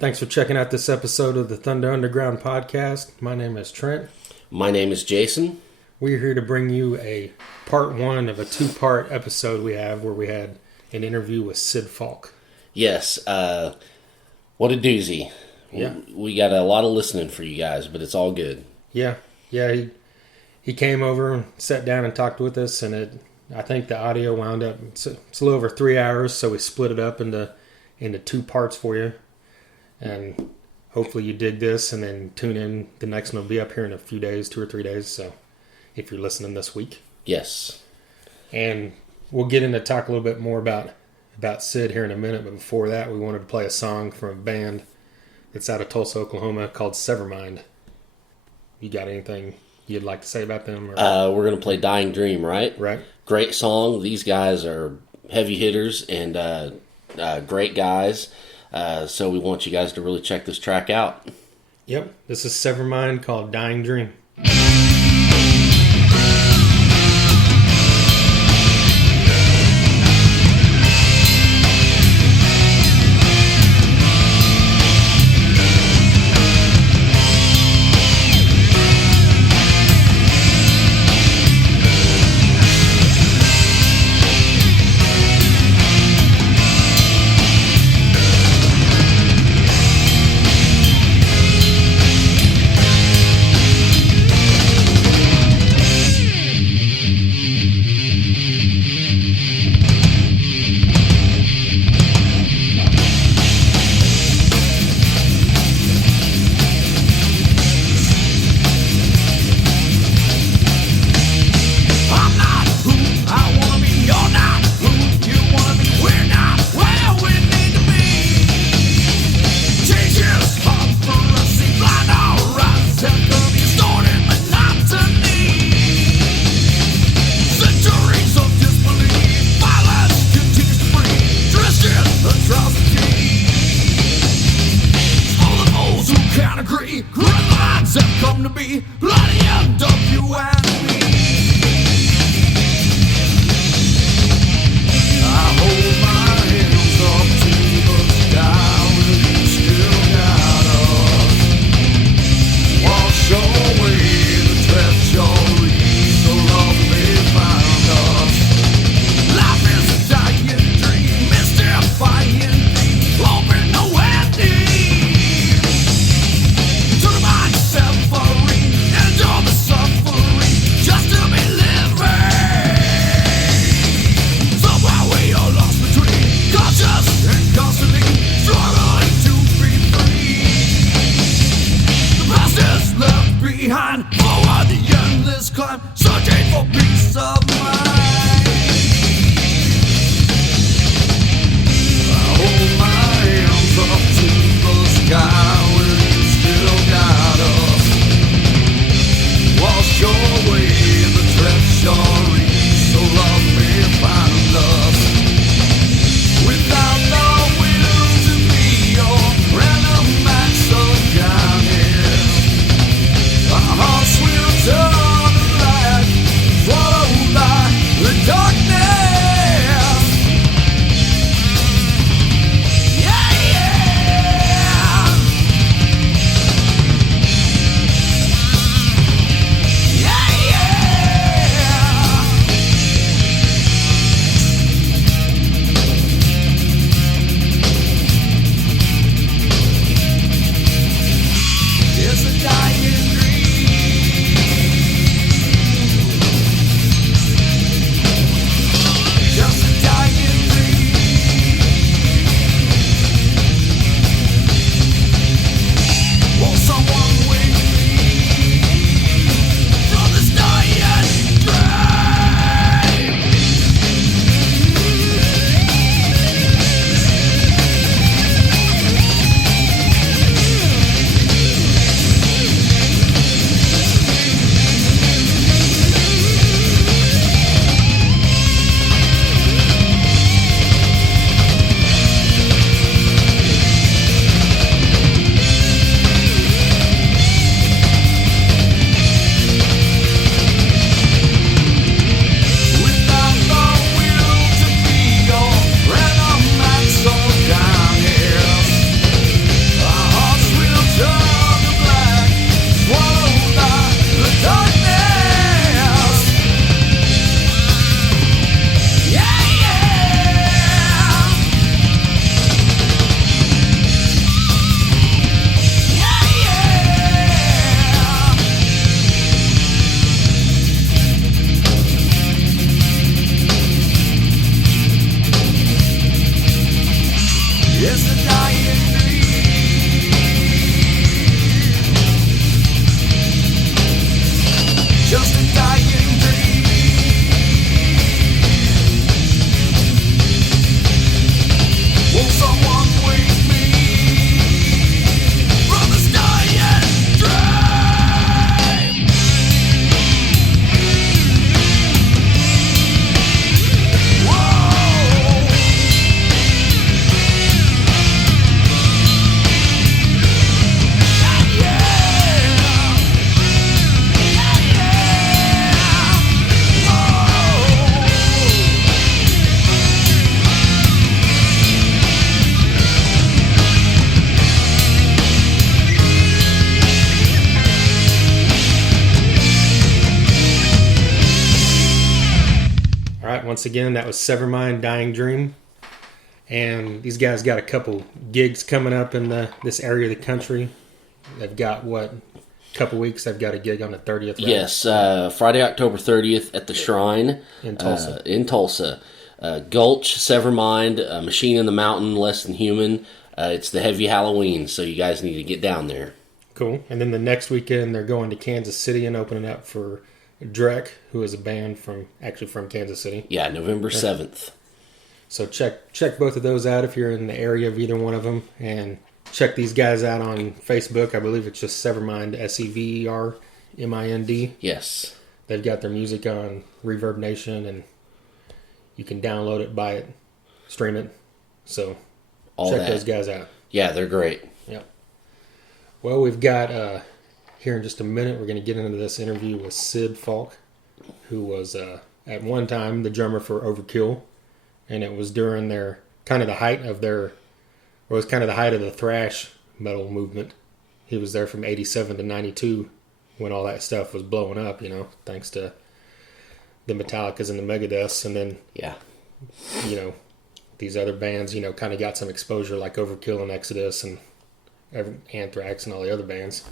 Thanks for checking out this episode of the Thunder Underground podcast. My name is Trent. My name is Jason. We're here to bring you a part one of a two-part episode we have where we had an interview with Sid Falck. Yes, what a doozy. Yeah. We got a lot of listening for you guys, but it's all good. Yeah, he came over and sat down and talked with us, and I think the audio wound up, it's a little over 3 hours, so we split it up into two parts for you. And hopefully you dig this and then tune in. The next one will be up here in a few days, 2 or 3 days. So if you're listening this week. Yes. And we'll get into talk a little bit more about Sid here in a minute. But before that, we wanted to play a song from a band that's out of Tulsa, Oklahoma called Severmind. You got anything you'd like to say about them? Or? We're going to play Dying Dream, right? Right. Great song. These guys are heavy hitters and great guys. So we want you guys to really check this track out. Yep. This is Severmind called Dying Dream. Our hearts will turn black, swallow life. once again, that was Severmind, Dying Dream. And these guys got a couple gigs coming up in this area of the country. They've got, couple weeks. They've got a gig on the 30th. Right? Yes, Friday, October 30th at the Shrine. In Tulsa. Gulch, Severmind, Machine in the Mountain, Less Than Human. It's the heavy Halloween, so you guys need to get down there. Cool. And then the next weekend, they're going to Kansas City and opening up for Drek, who is a band from Kansas City. Yeah, November 7th. So check both of those out if you're in the area of either one of them. And check these guys out on Facebook. I believe it's just Severmind, Severmind. Yes. They've got their music on Reverb Nation, and you can download it, buy it, stream it. So check those guys out. Yeah, they're great. Yeah. Well, we've got, here in just a minute, we're going to get into this interview with Sid Falck, who was at one time the drummer for Overkill. And it was during the height of the thrash metal movement. He was there from 87 to 92 when all that stuff was blowing up, thanks to the Metallicas and the Megadeths. And then, these other bands, kind of got some exposure like Overkill and Exodus and Anthrax and all the other bands.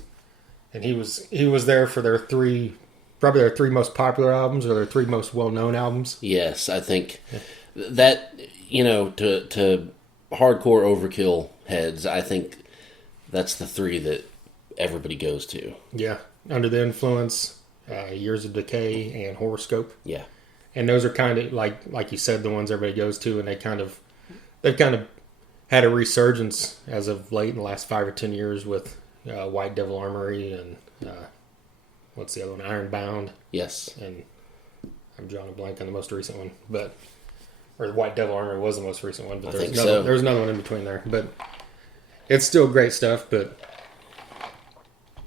And he was there for probably their three most popular albums or their three most well-known albums. Yes, I think that, to hardcore Overkill heads, I think that's the three that everybody goes to. Yeah, Under the Influence, Years of Decay, and Horoscope. Yeah. And those are kind of, like you said, the ones everybody goes to, and they've kind of had a resurgence as of late in the last 5 or 10 years with White Devil Armory and what's the other one? Ironbound. Yes. And I'm drawing a blank on the most recent one, or White Devil Armory was the most recent one, but there's another one in between there. But it's still great stuff, but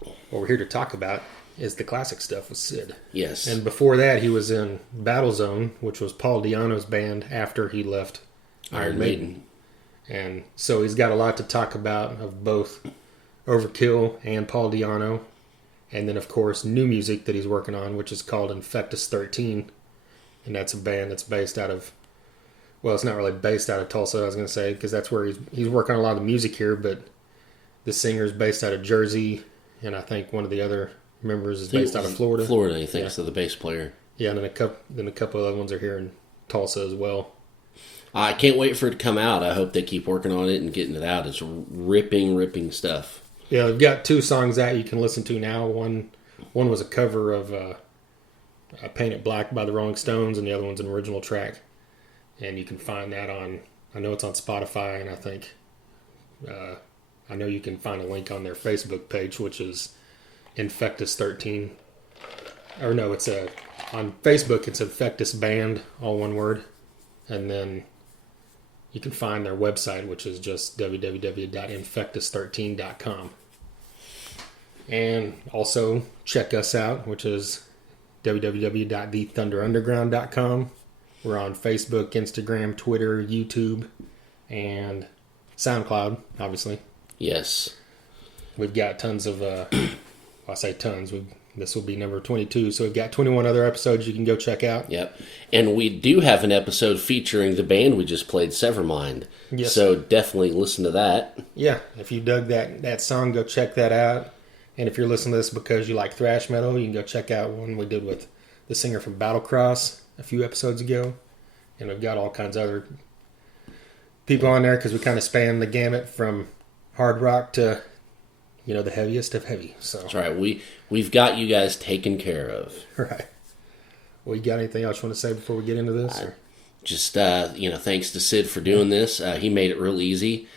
what we're here to talk about is the classic stuff with Sid. Yes. And before that, he was in Battlezone, which was Paul Dianno's band after he left Iron Maiden. And so he's got a lot to talk about of both Overkill and Paul Dianno. And then, of course, new music that he's working on, which is called Infectus 13. And that's a band that's based out of... Well, it's not really based out of Tulsa, I was going to say, because that's where he's working on a lot of the music here. But the singer's based out of Jersey, and I think one of the other members is based out of Florida. Florida, I think, so the bass player. Yeah, and then a couple of other ones are here in Tulsa as well. I can't wait for it to come out. I hope they keep working on it and getting it out. It's ripping stuff. Yeah, they've got 2 songs out you can listen to now. One was a cover of Paint It Black by the Rolling Stones, and the other one's an original track. And you can find that I know it's on Spotify, and I think, I know you can find a link on their Facebook page, which is Infectus 13. Or no, on Facebook, it's Infectus Band, all one word. And then you can find their website, which is just www.infectus13.com. And also check us out, which is www.thethunderunderground.com. We're on Facebook, Instagram, Twitter, YouTube, and SoundCloud, obviously. Yes. We've got tons of, I say tons, this will be number 22, so we've got 21 other episodes you can go check out. Yep. And we do have an episode featuring the band we just played, Severmind. Yes. So definitely listen to that. Yeah, if you dug that song, go check that out. And if you're listening to this because you like thrash metal, you can go check out one we did with the singer from Battlecross a few episodes ago. And we've got all kinds of other people on there because we kind of span the gamut from hard rock to, the heaviest of heavy. So that's right. We've got you guys taken care of. Right. Well, you got anything else you want to say before we get into this? Just, thanks to Sid for doing this. He made it real easy.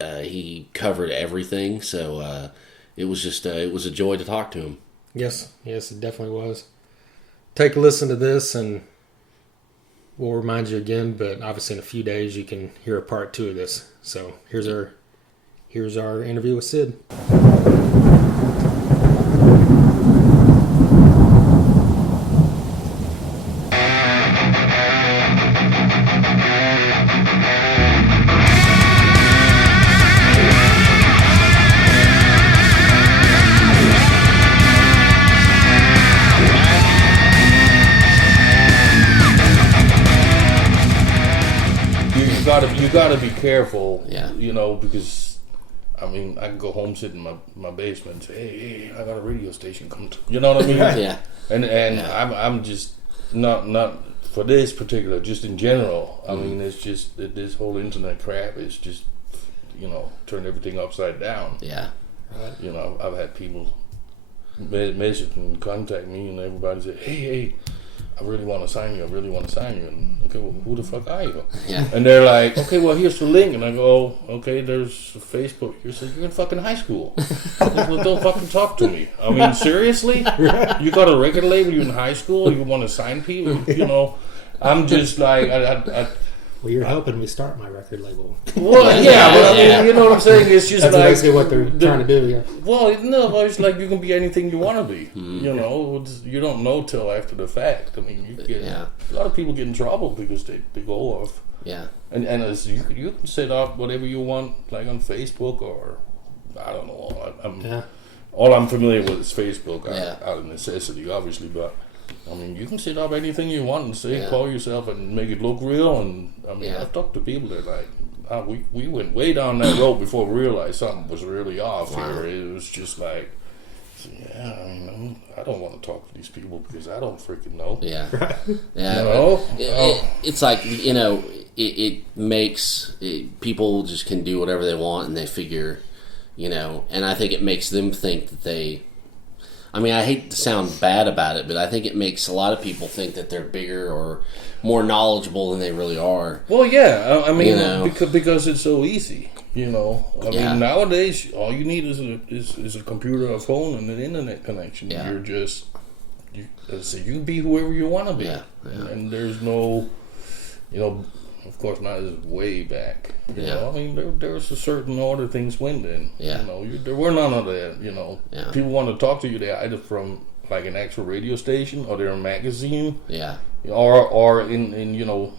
He covered everything, so it was a joy to talk to him. Yes, it definitely was. Take a listen to this, and we'll remind you again. But obviously, in a few days, you can hear a part 2 of this. So here's our interview with Sid. you gotta be careful. Yeah. You know, because I mean, I can go home, sit in my basement, and say, hey, I got a radio station. Come to, you know what I mean? Yeah. And I'm just not for this particular, just in general. I mean, it's just that this whole internet crap is just, you know, turned everything upside down. Yeah. You know, I've had people message and contact me, and everybody said, hey, I really want to sign you. And okay, well, who the fuck are you? Yeah. And they're like, okay, well, here's the link. And I go, okay, there's Facebook. You're in fucking high school. Well, don't fucking talk to me. I mean, seriously? You got a record label? You in high school? You want to sign people? You know, I'm just like, Well, you're helping me start my record label. well, yeah, but I mean, you know what I'm saying? It's just That's like basically what they're trying to do. Yeah. well, no, it's like you can be anything you want to be. You know, you don't know till after the fact. I mean, you get a lot of people get in trouble because they go off. Yeah. And as you can set up whatever you want, like on Facebook or I don't know. All I'm familiar with is Facebook out of necessity, obviously, but. I mean, you can set up anything you want and say, call yourself and make it look real. And I mean, I've talked to people that like, we went way down that road before we realized something was really off here. It was just like, I mean, I don't want to talk to these people because I don't freaking know. Yeah. Yeah. You know? It's like, you know, it makes people just can do whatever they want and they figure, you know, and I think it makes them think that they. I mean, I hate to sound bad about it, but I think it makes a lot of people think that they're bigger or more knowledgeable than they really are. Well, yeah, I mean, you know? because it's so easy, you know. I mean, nowadays, all you need is a computer, a phone, and an internet connection. Yeah. You're just, you can be whoever you want to be. Yeah. And there's no, you know, of course, not as way back. You know, I mean, there's a certain order things went in. Yeah. You know, there were none of that. You know, people want to talk to you. They're either from like an actual radio station or they're a magazine. Yeah. Or in you know,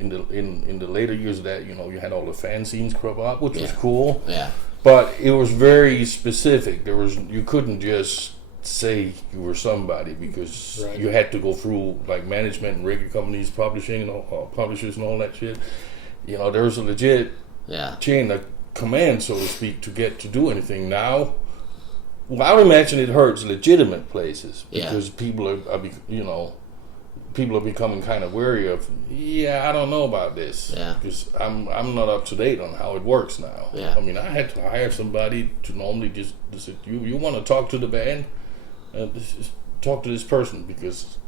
in the later years of that, you know, you had all the fanzines crop up, which was cool. Yeah. But it was very specific. You couldn't just say you were somebody because you had to go through like management and record companies, publishing and all, publishers and all that shit. You know, there was a legit chain of command, so to speak, to get to do anything. Now, well, I would imagine it hurts legitimate places because people are you know, people are becoming kind of wary of. I don't know about this because I'm not up to date on how it works now. I mean, I had to hire somebody to normally just say, you want to talk to the band. Talk to this person because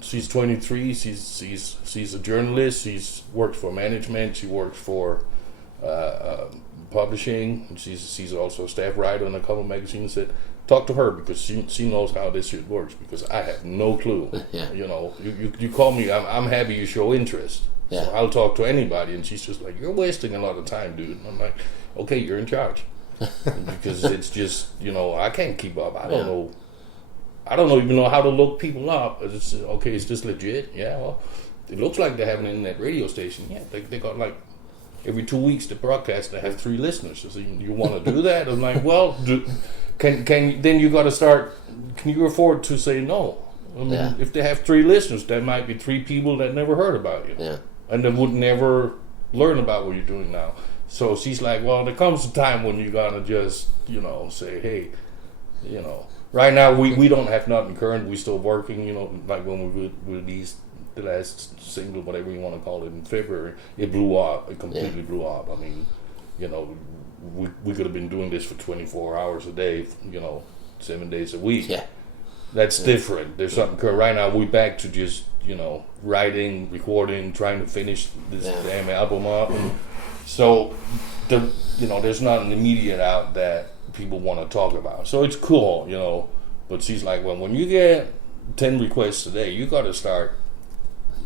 she's 23. She's a journalist. She's worked for management. She works for publishing. She's also a staff writer on a couple of magazines. Said talk to her because she knows how this shit works because I have no clue. You know, you call me. I'm happy you show interest. So I'll talk to anybody. And she's just like, you're wasting a lot of time, dude. And I'm like, okay, you're in charge because it's just, you know, I can't keep up. I don't know. I don't even know how to look people up. Okay, is this legit? Yeah, well, it looks like they have an internet radio station. Yeah, they got like every 2 weeks to broadcast. They have 3 listeners. So you want to do that? I'm like, well, can then you got to start. Can you afford to say no? I mean, if they have 3 listeners, that might be 3 people that never heard about you, and they would never learn about what you're doing now. So she's like, well, there comes a time when you gotta just, you know, say, hey, you know. Right now, we don't have nothing current. We're still working, you know, like when we released the last single, whatever you want to call it, in February, it blew up. It completely blew up. I mean, you know, we could have been doing this for 24 hours a day, you know, 7 days a week. That's different. There's something current. Right now, we're back to just, you know, writing, recording, trying to finish this damn album up. And so, you know, there's not an immediate out that people want to talk about, so it's cool, you know. But she's like, well, when you get 10 requests a day, you got to start.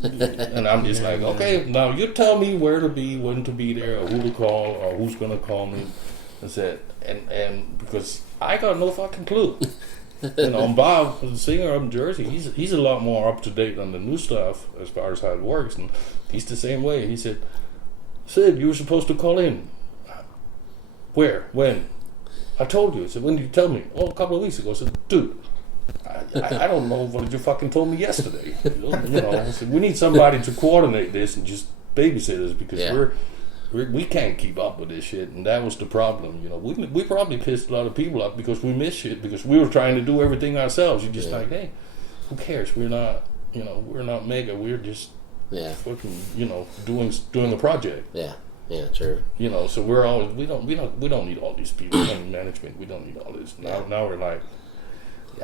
And I'm just like, okay, now you tell me where to be, when to be there, or who to call, or who's gonna call me. I said, and because I got no fucking clue. You know, Bob, the singer up in Jersey, he's a lot more up to date on the new stuff as far as how it works, and he's the same way. He said, Sid, you were supposed to call in. Where? When? I told you. I said, when did you tell me? Oh, a couple of weeks ago. I said, dude, I don't know what you fucking told me yesterday. You know, I said, we need somebody to coordinate this and just babysit us because we can't keep up with this shit, and that was the problem. You know, we probably pissed a lot of people off because we missed shit because we were trying to do everything ourselves. You're just like, hey, who cares? We're not, you know, we're not mega. We're just fucking, you know, doing the project. Yeah. Yeah, true. You know, so we're always we don't need all these people. We don't need management. We don't need all this. Now we're like,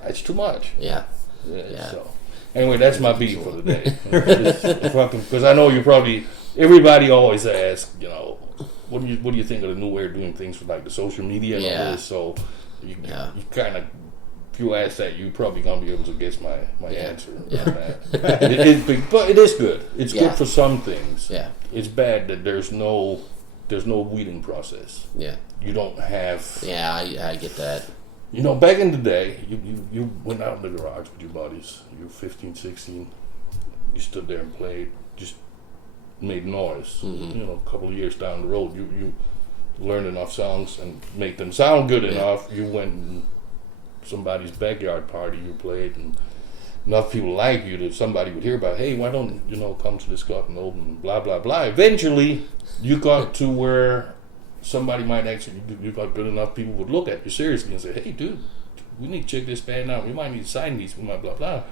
it's too much. Yeah. So anyway, that's my beat for the day. Because I know you probably everybody always asks, you know, what do you think of the new way of doing things with like the social media and all this? So you kind of. If you ask that, you're probably gonna be able to guess my answer. Yeah. On that. But it is good. It's good for some things. Yeah. It's bad that there's no weeding process. Yeah. You don't have. Yeah, I get that. You know, back in the day, you went out in the garage with your buddies. You were 15, 16. You stood there and played. Just made noise. Mm-hmm. You know, a couple of years down the road, you learned enough songs and make them sound good enough. You went. Somebody's backyard party you played and enough people like you that somebody would hear about, hey, why don't you know come to this club and open blah blah blah. Eventually you got to where somebody might actually you got good enough people would look at you seriously and say, hey dude, we need to check this band out, we might need to sign these, we might blah blah.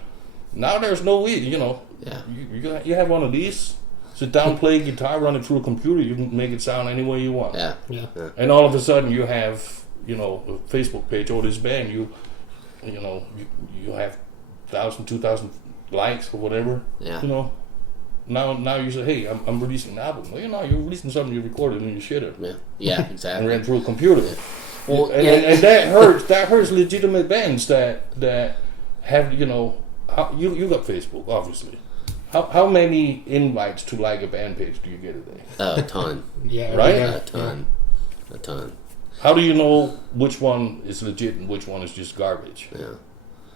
Now there's no way, you know. You have one of these, sit down, play guitar, run it through a computer, you can make it sound any way you want. And all of a sudden you have, you know, a Facebook page or this band, you have 1,000, 2,000 likes or whatever. Yeah. You know, now you say, hey, I'm releasing an album. Well, you know, you're releasing something you recorded and you shit it. Yeah, exactly. And ran through a computer. Yeah. Well, and that hurts. That hurts legitimate bands that have, you know, you got Facebook, obviously. How many invites to like a band page do you get a day? A ton. Right? A ton. How do you know which one is legit and which one is just garbage? Yeah.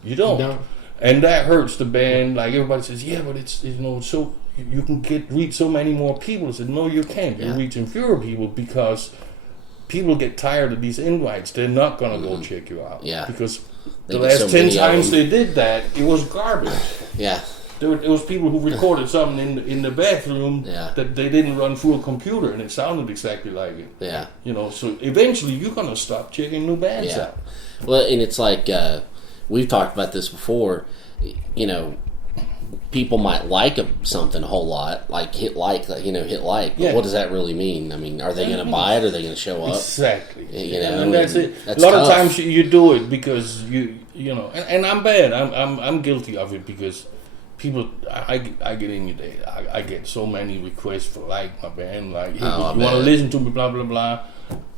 You don't. And that hurts the band. Like everybody says, yeah, but it's, you know, so you can reach so many more people. I said, no, you can't. You're reaching fewer people because people get tired of these invites. They're not going to go check you out. Yeah. Because the last 10 times they did that, it was garbage. Yeah. There was people who recorded something in the bathroom that they didn't run through a computer and it sounded exactly like it. Yeah. You know, so eventually you're going to stop checking new bands out. Well, and it's like, we've talked about this before, you know, people might like something a whole lot, like hit like. But what does that really mean? I mean, are they going to buy it? Or are they going to show up? Exactly. You know, and that's it. A lot of times you do it because you know, and I'm bad. I'm guilty of it because people, I get inundated. I get so many requests for like my band, like, hey, you want to listen to me, blah blah blah.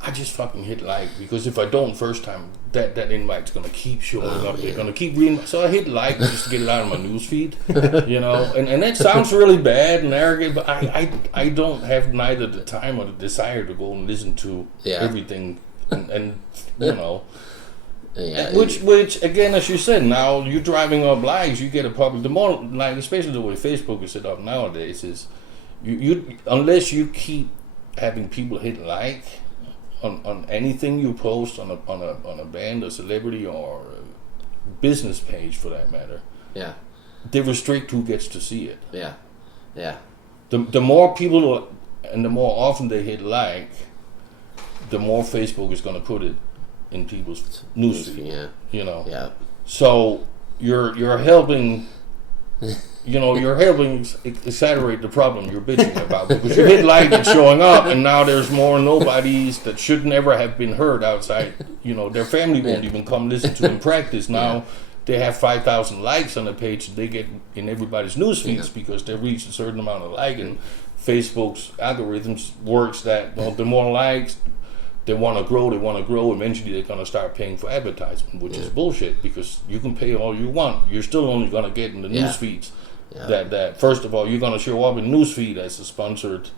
I just fucking hit like, because if I don't first time, that invite's gonna keep showing up. They're gonna keep reading. So I hit like just to get it out of my news feed, you know. And that sounds really bad and arrogant, but I don't have neither the time or the desire to go and listen to everything, and you know. Yeah, which again, as you said, now you're driving up likes, you get a public. The more like, especially the way Facebook is set up nowadays, is you unless you keep having people hit like on anything you post on a band, a celebrity, or a business page for that matter. Yeah, they restrict who gets to see it. Yeah, yeah. The more people and the more often they hit like, the more Facebook is going to put it in people's newsfeed. Yeah, you know. Yeah. So you're helping. You know, you're helping exaggerate the problem you're bitching about, because you hit like it's showing up, and now there's more nobodies that should never have been heard outside. You know, their family won't even come listen to them practice. Now they have 5,000 likes on the page they get in everybody's news feeds because they reach a certain amount of like, and Facebook's algorithms works that, well, the more likes, they want to grow. Eventually they're going to start paying for advertisement, which is bullshit, because you can pay all you want. You're still only going to get in the news feeds. Yeah. That first of all, you're going to show up in newsfeed as a sponsored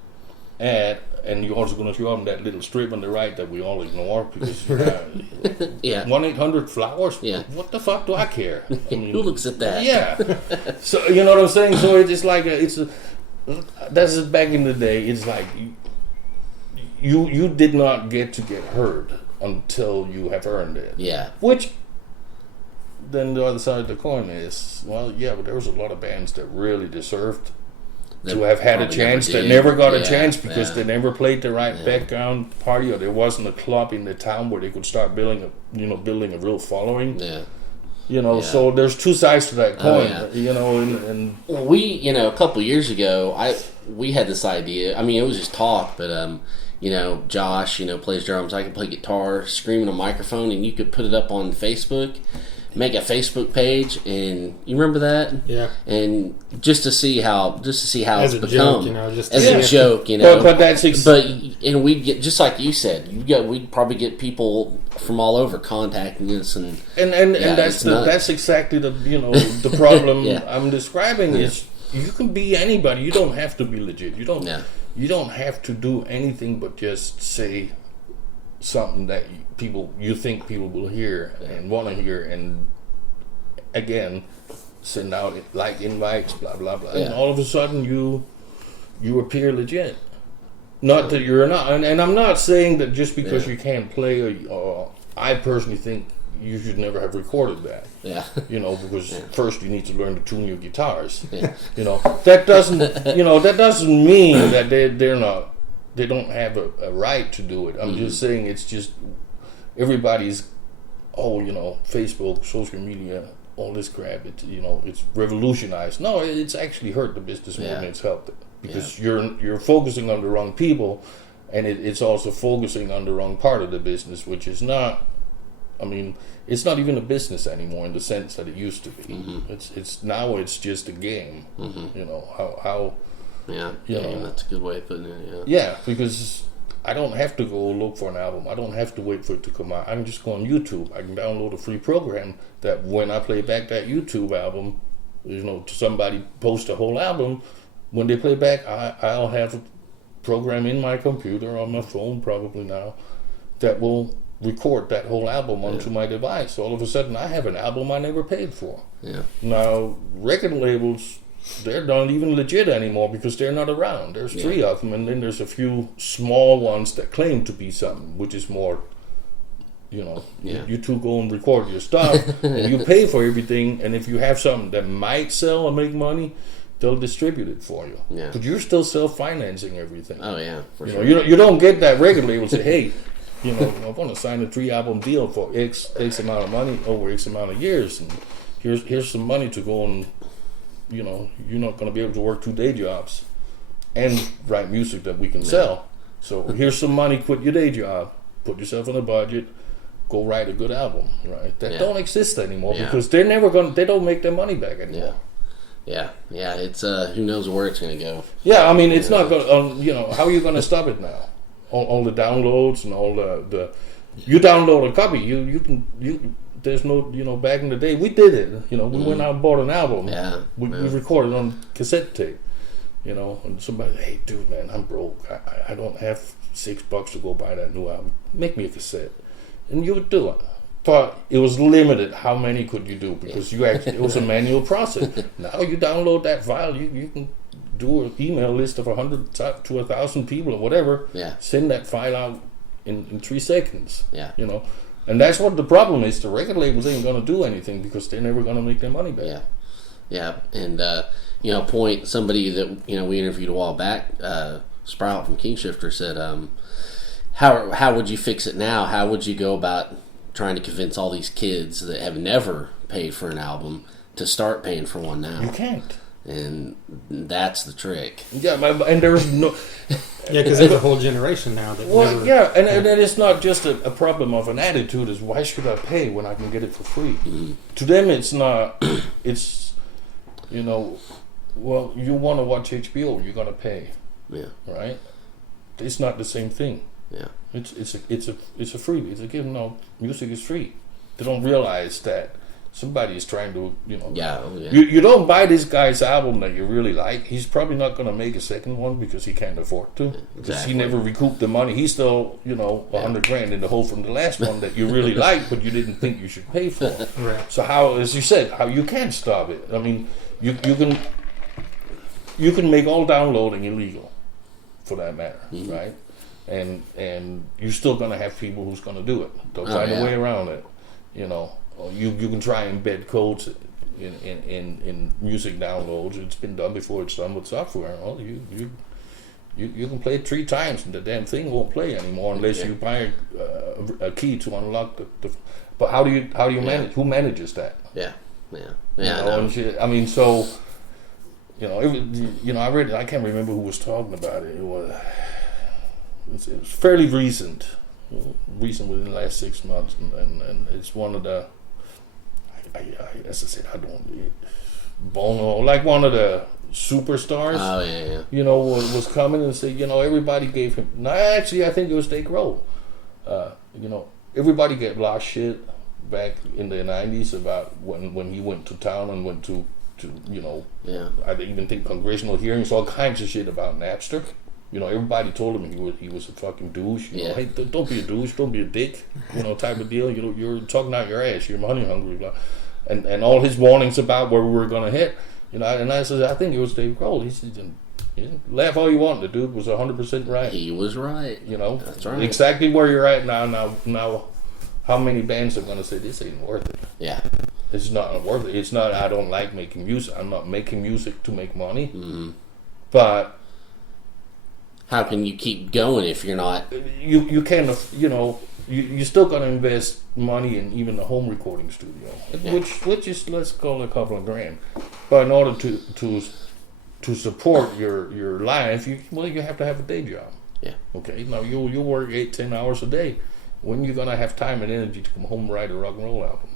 ad, and you're also going to show up in that little strip on the right that we all ignore because 1-800-Flowers. Yeah. What the fuck do I care? I mean, who looks at that? Yeah. So you know what I'm saying. So it's like that's back in the day. It's like you did not get heard until you have earned it. Yeah. Which. Then the other side of the coin is, well, yeah, but there was a lot of bands that really deserved to have had a chance that never got a chance because they never played the right background party, or there wasn't a club in the town where they could start building a real following. So there's two sides to that coin. And we, a couple of years ago, we had this idea. I mean, it was just talk, but Josh, plays drums. I could play guitar, scream in a microphone, and you could put it up on Facebook. Make a Facebook page, and you remember that? Yeah. And just to see how as it's a become joke, as a joke, But that's and we'd get, just like you said, we'd probably get people from all over contacting us, and that's exactly the problem I'm describing is you can be anybody. You don't have to be legit. You don't have to do anything but just say something that you think people will hear and want to hear, and again send out like invites, blah blah blah, and all of a sudden you appear legit. Not that you're not, and I'm not saying that just because you can't play, or I personally think you should never have recorded that. Yeah. Because first you need to learn to tune your guitars. Yeah. That doesn't mean that they don't have a right to do it. I'm just saying it's just everybody's Facebook, social media, all this crap. It's revolutionized. No, it's actually hurt the business more than it's helped it, because you're focusing on the wrong people, and it's also focusing on the wrong part of the business, which is not. I mean, it's not even a business anymore in the sense that it used to be. Mm-hmm. It's just a game. Mm-hmm. How. Yeah, that's a good way of putting it. Yeah, because I don't have to go look for an album. I don't have to wait for it to come out. I can just go on YouTube. I can download a free program that when I play back that YouTube album, somebody post a whole album. When they play back, I'll have a program in my computer, on my phone probably now, that will record that whole album onto my device. All of a sudden, I have an album I never paid for. Yeah. Now, record labels, they're not even legit anymore because they're not around. There's 3 of them, and then there's a few small ones that claim to be something, which is more, you two go and record your stuff, and you pay for everything, and if you have something that might sell or make money, they'll distribute it for you. Yeah. But you're still self-financing everything. Oh, yeah, for sure. You don't get that record label say, hey, I want to sign a 3-album deal for X amount of money over X amount of years, and here's some money to go and, you're not going to be able to work 2 day jobs and write music that we can sell. So here's some money, quit your day job, put yourself on a budget, go write a good album, right? That don't exist anymore because they don't make their money back anymore. Yeah, it's who knows where it's going to go. Yeah, I mean, it's not going to, how are you going to stop it now? All the downloads and all the you download a copy, you can there's no, back in the day, we did it. We went out and bought an album. Yeah. We recorded on cassette tape. And somebody, hey, dude, man, I'm broke. I don't have $6 to go buy that new album. Make me a cassette. And you would do it. But it was limited. How many could you do? Because it was a manual process. Now you download that file, you can do an email list of 100 to 1,000 people or whatever. Yeah. Send that file out in 3 seconds. Yeah. And that's what the problem is. The record labels ain't going to do anything because they're never going to make their money back. Yeah. And, point, somebody that, we interviewed a while back, Sprout from Kingshifter said, how would you fix it now? How would you go about trying to convince all these kids that have never paid for an album to start paying for one now? You can't. And that's the trick. Yeah, and there's no... because there's a whole generation now that and it's not just a problem of an attitude. Is why should I pay when I can get it for free? Mm-hmm. To them, it's not. It's well, you want to watch HBO, you're gonna pay. Yeah. Right. It's not the same thing. Yeah. It's a freebie. It's a given. No, music is free. They don't realize that somebody is trying to, You don't buy this guy's album that you really like. He's probably not going to make a second one because he can't afford to. Because he never recouped the money. He's still, $100,000 in the hole from the last one that you really like, but you didn't think you should pay for. Right. So how, as you said, how you can't stop it. I mean, you can make all downloading illegal, for that matter, right? And you're still going to have people who's going to do it. They'll find a way around it, You can try and embed codes, in music downloads. It's been done before. It's done with software. Well, you can play it 3 times and the damn thing won't play anymore unless you buy a key to unlock the. But how do you manage? Who manages that? Yeah. I mean, so I read. I can't remember who was talking about it. It was fairly recent within the last 6 months, and it's one of the. As I said, I don't. Bono, like one of the superstars. Oh yeah. Was coming and said, everybody gave him. No, actually, I think it was Dave Grohl. Everybody gave lost shit back in the 90s about when he went to town and went to I even think congressional hearings, all kinds of shit about Napster. Everybody told him he was a fucking douche. Hey, don't be a douche, don't be a dick, type of deal. You're talking out your ass, you're money hungry, blah. And all his warnings about where we were gonna hit. And I said, I think it was Dave Grohl. He said, laugh all you want, the dude was 100% right. He was right. That's right. Exactly where you're at now. How many bands are gonna say this ain't worth it? Yeah. It's not worth it. It's not. I don't like making music. I'm not making music to make money. Mm-hmm. But how can you keep going if you're not? You can't. You're still gonna invest money in even a home recording studio, which is, let's call it a couple of grand. But in order to support your life, you have to have a day job. Yeah. Okay. Now you work 8-10 hours a day. When you gonna have time and energy to come home and write a rock and roll album?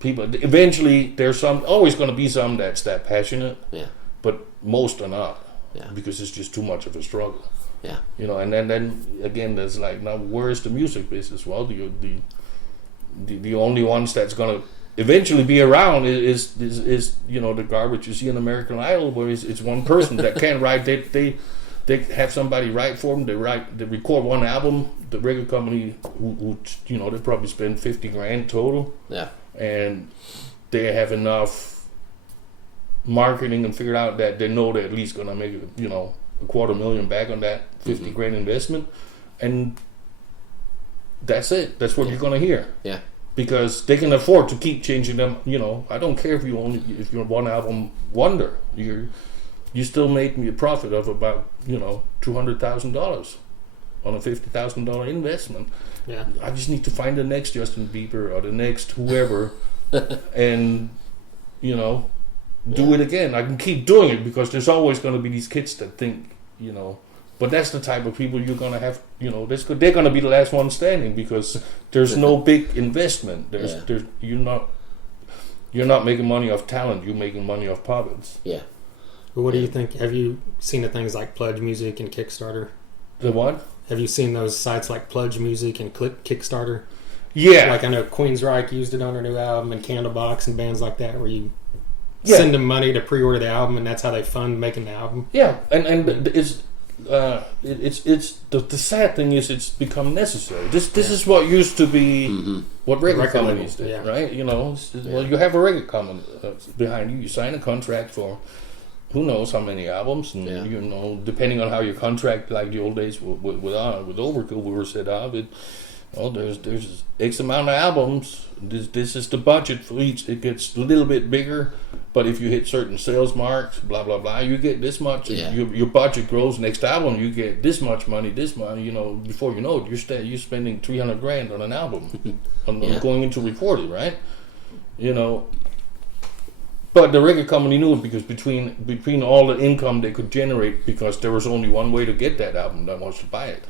People eventually there's always gonna be some that's that passionate. Yeah. But most are not. Yeah. Because it's just too much of a struggle. Yeah. And then again, there's like, now where's the music business? Well, the only ones that's gonna eventually be around is the garbage you see in American Idol, where it's one person that can't write. They have somebody write for them. They record one album. The record company who they probably spend $50,000 total. Yeah. And they have enough marketing and figured out that they know they're at least gonna make $250,000 back on that $50,000 investment, and that's it. That's what you're gonna hear. Yeah. Because they can afford to keep changing them. I don't care if you're one album wonder. You still make me a profit of about $200,000 on a $50,000 investment. Yeah. I just need to find the next Justin Bieber or the next whoever, and do it again. I can keep doing it because there's always going to be these kids that think, But that's the type of people you're going to have. They're going to be the last one standing because there's no big investment. You're not making money off talent. You're making money off puppets. Yeah. What do you think? Have you seen the things like Pledge Music and Kickstarter? The what? Have you seen those sites like Pledge Music and Kickstarter? Yeah. Like I know Queensryche used it on their new album, and Candlebox and bands like that, where you send them money to pre-order the album, and that's how they fund making the album. Yeah, and it's the sad thing is it's become necessary. This is what used to be what record companies did, right? Well, you have a record company behind you. You sign a contract for who knows how many albums, and depending on how your contract, like the old days with Overkill, we were set up. There's X amount of albums. This is the budget for each. It gets a little bit bigger, but if you hit certain sales marks, blah blah blah, you get this much. Yeah. Your budget grows. Next album, you get this much money. Before you know it, you're spending $300,000 on an album, on going into record it, right? But the record company knew it because between all the income they could generate, because there was only one way to get that album, that was to buy it.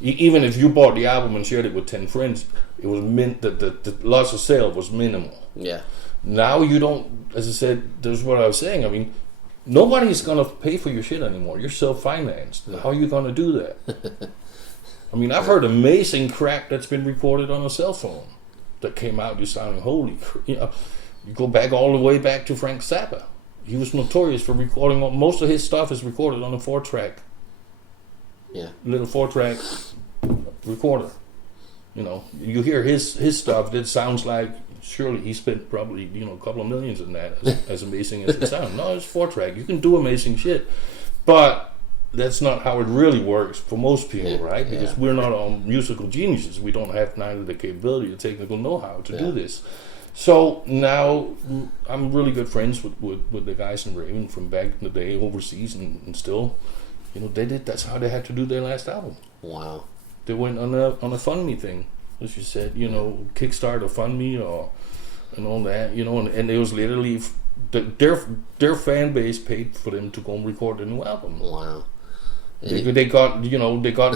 Even if you bought the album and shared it with 10 friends, it was the loss of sale was minimal. Yeah. Now you don't. As I said, that's what I was saying. I mean, nobody's gonna pay for your shit anymore. You're self-financed. How are you gonna do that? I mean, I've heard amazing crap that's been recorded on a cell phone that came out just sounding holy. You go back all the way back to Frank Zappa. He was notorious for recording. Most of his stuff is recorded on a 4-track. Yeah. Little 4-track recorder. You hear his stuff that sounds like, surely he spent probably a couple of millions in that, as amazing as it sounds. No, it's 4-track. You can do amazing shit, but that's not how it really works for most people, right? Because we're not all musical geniuses. We don't have neither the capability or technical know-how to do this. So now I'm really good friends with the guys in Raven from back in the day overseas, and still, they did. That's how they had to do their last album. Wow. They went on a FundMe thing, as you said, Kickstarter, FundMe, and all that, and it was literally their fan base paid for them to go and record a new album. Wow. They got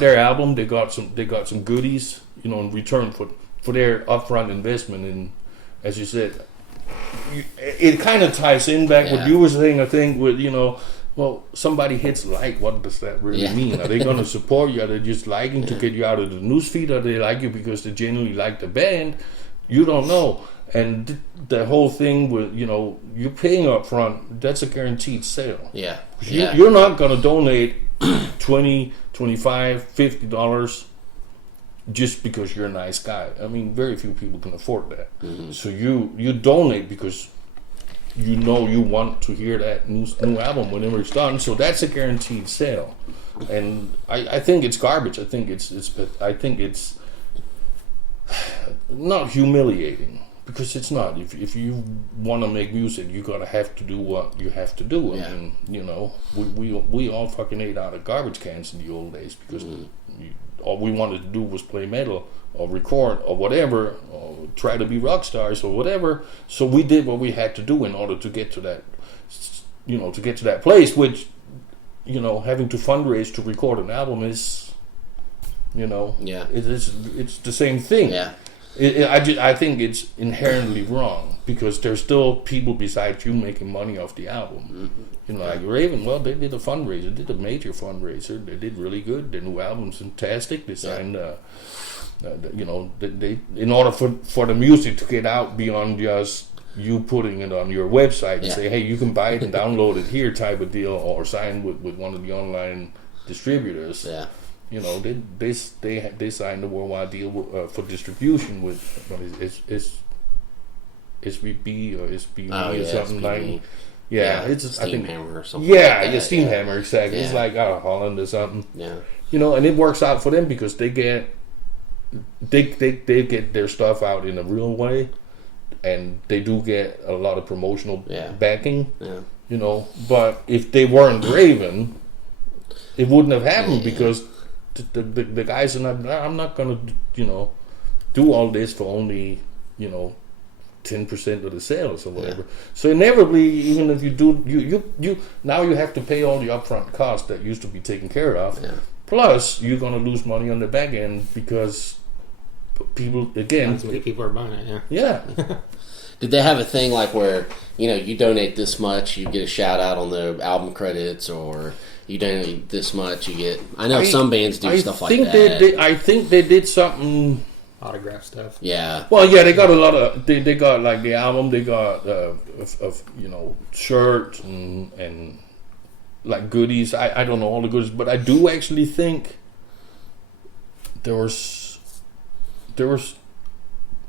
their album. They got some goodies, in return for their upfront investment. And as you said, it kind of ties in back what you were saying. I think with well, somebody hits like. What does that really mean? Are they going to support you? Are they just liking to get you out of the newsfeed? Are they like you because they genuinely like the band? You don't know. And the whole thing with, you're paying up front, that's a guaranteed sale. Yeah. You're not going to donate $20, $25, $50 just because you're a nice guy. I mean, very few people can afford that. Mm-hmm. So you donate because you want to hear that new album whenever it's done. So that's a guaranteed sale. And I think it's garbage. I think it's not humiliating. Because it's not. If you want to make music, you gotta have to do what you have to do. Yeah. And we all fucking ate out of garbage cans in the old days because all we wanted to do was play metal or record or whatever, or try to be rock stars or whatever. So we did what we had to do in order to get to that, place. Which, having to fundraise to record an album is, it's the same thing. Yeah. I think it's inherently wrong because there's still people besides you making money off the album. Mm-hmm. Like Raven, well, they did a fundraiser, did a major fundraiser. They did really good. Their new album's fantastic. They signed, they in order for the music to get out beyond just you putting it on your website and say, hey, you can buy it and download it here type of deal, or sign with one of the online distributors. Yeah. They signed a worldwide deal for distribution with SVB or SBB or something like. Yeah, it's Steam Hammer or something. Yeah, Steam Hammer, exactly. Yeah. It's like out of Holland or something. Yeah, and it works out for them because they get their stuff out in a real way, and they do get a lot of promotional backing. Yeah, but if they weren't Raven, it wouldn't have happened because. The guys are not. I'm not gonna, do all this for only, 10% of the sales or whatever. Yeah. So inevitably, even if you do, you now you have to pay all the upfront costs that used to be taken care of. Yeah. Plus, you're gonna lose money on the back end because people again. So many people are buying it. Yeah. Did they have a thing like where you donate this much, you get a shout out on the album credits, or you donate this much, you get? I know some bands do stuff like that. I think they did something. Autograph stuff. Yeah. Well, yeah, they got a lot of. They got like the album. They got of shirts and like goodies. I don't know all the goodies, but I do actually think there was.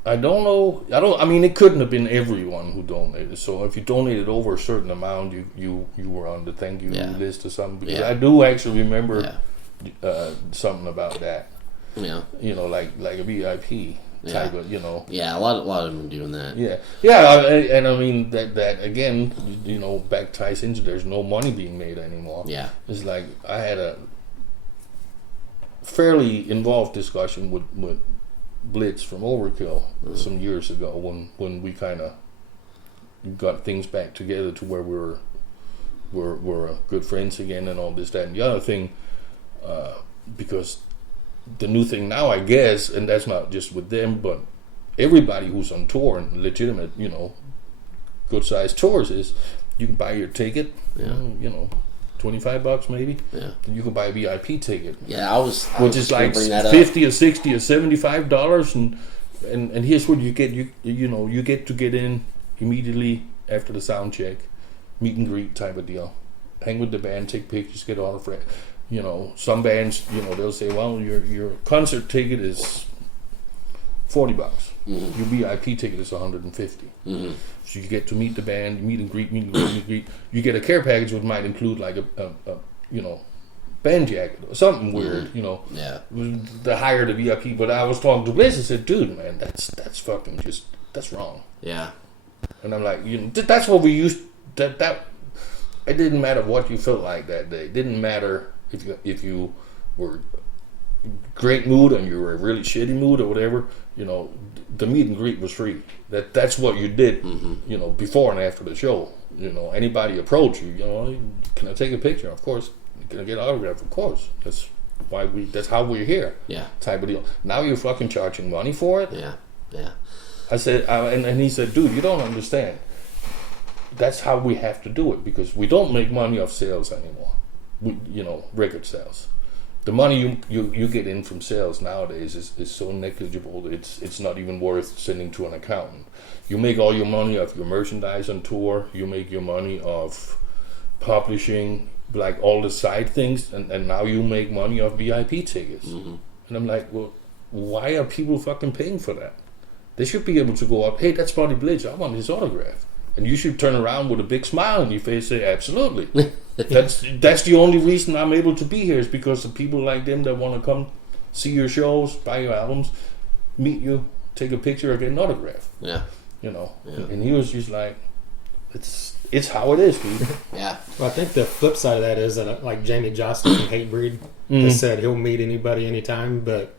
I don't know. I mean, it couldn't have been everyone who donated. So if you donated over a certain amount, you were on the thank you list or something. Because I do actually remember something about that. Yeah. Like a VIP type of, Yeah, a lot of them are doing that. Yeah. And I mean that again, back ties into there's no money being made anymore. Yeah. It's like I had a fairly involved discussion with Blitz from Overkill some years ago when we kind of got things back together to where we're good friends again and all this, that, and the other thing, because the new thing now, I guess, and that's not just with them, but everybody who's on tour and legitimate, good sized tours, is you can buy your ticket, $25 maybe. Yeah. And you can buy a VIP ticket. Yeah, which is like $50 or $60 or $75, and here's what you get. You get to get in immediately after the sound check, meet and greet type of deal. Hang with the band, take pictures, get autographed. Some bands, they'll say, well, your concert ticket is $40. Mm-hmm. Your VIP ticket is $150. Mm-hmm. So you get to meet the band, meet and greet. You get a care package which might include like a band jacket or something weird, Yeah. The higher the VIP. But I was talking to Bliss and said, dude, man, that's fucking just That's wrong. Yeah. And I'm like, that's what we used. That it didn't matter what you felt like that day. It didn't matter if you were great mood and you were a really shitty mood or whatever. The meet and greet was free. That's what you did. Before and after the show. Anybody approach you. Can I take a picture? Of course. Can I get an autograph? Of course. That's how we're here. Yeah. Type of deal. Now you're fucking charging money for it. Yeah. Yeah. I said, and he said, dude, you don't understand. That's how we have to do it because we don't make money off sales anymore. Record sales. The money you get in from sales nowadays is so negligible. It's not even worth sending to an accountant. You make all your money off your merchandise on tour. You make your money off publishing, like all the side things, and now you make money off VIP tickets. And I'm like, well, why are people fucking paying for that? They should be able to go up, hey, that's Buddy Blitz, I want his autograph. And you should turn around with a big smile on your face and say, absolutely. That's the only reason I'm able to be here is because of people like them that want to come see your shows, buy your albums, meet you, take a picture, or get an autograph. Yeah. And he was just like, it's how it is, dude. Yeah. Well, I think the flip side of that is that, like Jamie Jostin from Hatebreed has said he'll meet anybody anytime, but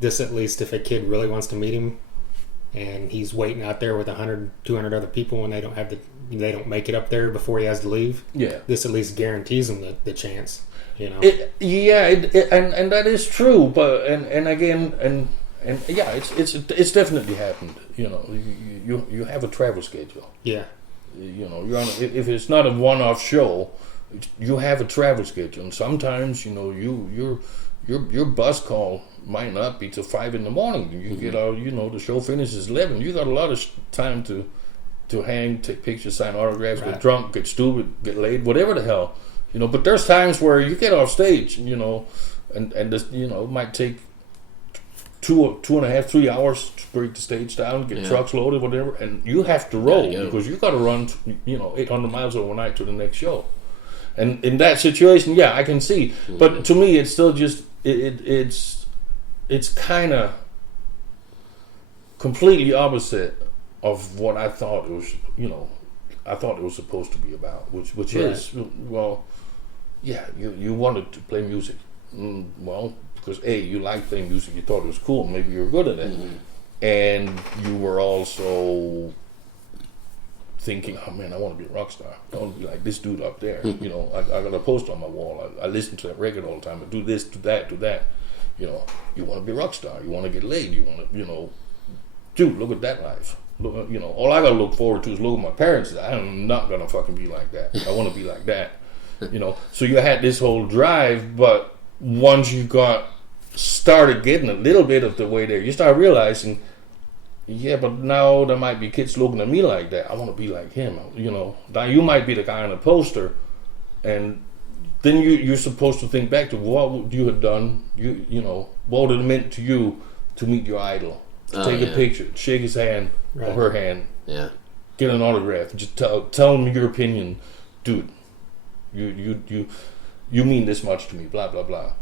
this at least if a kid really wants to meet him and he's waiting out there with 100, 200 other people and they don't make it up there before he has to leave. Yeah. This at least guarantees him the chance, and that is true, but and again yeah, it's definitely happened. You have a travel schedule. Yeah. You're on if it's not a one-off show, you have a travel schedule, and sometimes your bus call might not be till 5 a.m. You get out, the show finishes 11. You got a lot of time to hang, take pictures, sign autographs, get drunk, get stupid, get laid, whatever the hell, But there's times where you get off stage, and this, it might take 2.5, 3 hours to break the stage down, get trucks loaded, whatever, and you have to roll because you got to run, 800 miles overnight to the next show. And in that situation, yeah, I can see. But to me, it's still just it's kind of completely opposite of what I thought it was. I thought it was supposed to be about, which is you wanted to play music, because you liked playing music, you thought it was cool, maybe you were good at it, and you were also thinking, oh man, I want to be a rock star. I want to be like this dude up there. I got a poster on my wall. I listen to that record all the time. I do this, do that, do that. You want to be a rock star. You want to get laid. You want to, dude, look at that life. Look, all I got to look forward to is look at my parents. I'm not going to fucking be like that. I want to be like that. So you had this whole drive, but once you started getting a little bit of the way there, you start realizing, yeah, but now there might be kids looking at me like that. I want to be like him. Now you might be the guy on the poster, and then you're supposed to think back to what would you have done. What would it have meant to you to meet your idol, to take a picture, shake his hand or her hand, get an autograph, just tell him your opinion, dude. You mean this much to me, blah blah blah.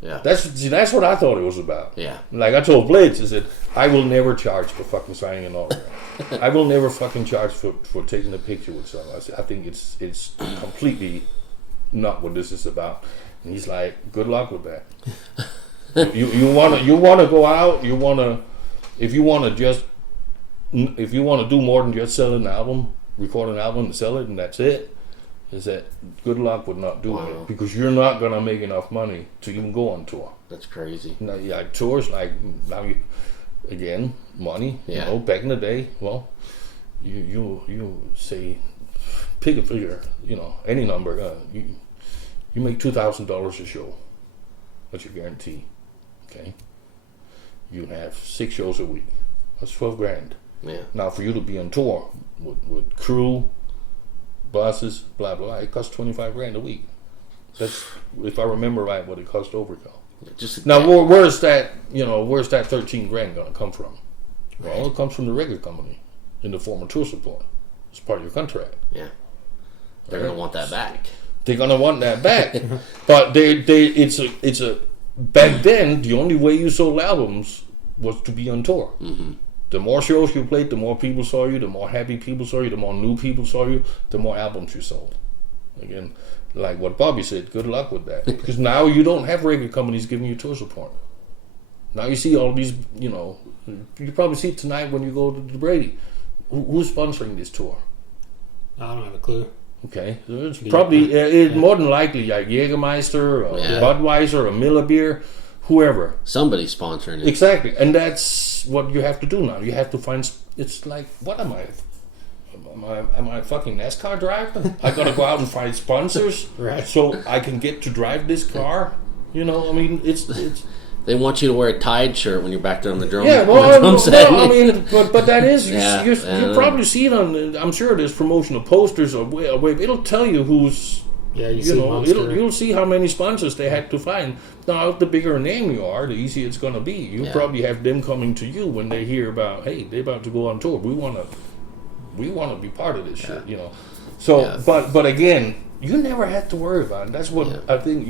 Yeah. That's what I thought it was about. Yeah. Like I told Blitz, I said, I will never charge for fucking signing an autograph. I will never fucking charge for taking a picture with someone. I said, I think it's completely not what this is about. And he's like, good luck with that. you wanna go out, if you wanna do more than just sell an album, record an album and sell it and that's it, is that good luck with not doing it, because you're not gonna make enough money to even go on tour. That's crazy. Now, tours like now, again, money. Back in the day, well, you say, pick a figure, any number. You make $2,000 a show. That's your guarantee. Okay. You have 6 shows a week. That's $12,000. Yeah. Now for you to be on tour with crew, buses, blah blah, it costs $25,000 a week. That's, if I remember right, what it cost Overkill. Now where's that $13,000 gonna come from? Well, it comes from the record company in the form of tour support. It's part of your contract. Yeah, they're gonna want that back. They're gonna want that back. But it's a back then the only way you sold albums was to be on tour. The more shows you played, the more people saw you, the more happy people saw you, the more new people saw you, the more albums you sold. Again, like what Bobby said, good luck with that. Because now you don't have record companies giving you tour support. Now you see all these, you probably see it tonight when you go to the Brady. Who's sponsoring this tour? I don't have a clue. Okay, so it's probably more than likely like Jägermeister or Budweiser or Miller Beer, whoever. Somebody's sponsoring it. Exactly, and that's what you have to do now. You have to find. It's like, what am I? Am I a fucking NASCAR driver? I gotta go out and find sponsors so I can get to drive this car. I mean, it's. They want you to wear a Tide shirt when you're back there on the drum. Yeah, I mean, but that is you probably see it on. I'm sure there's promotional posters or it'll tell you who's. Yeah, you'll see how many sponsors they had to find. Now, the bigger a name you are, the easier it's going to be. You probably have them coming to you when they hear about, hey, they're about to go on tour. We want to be part of this shit, So, but again, you never had to worry about it. That's what I think.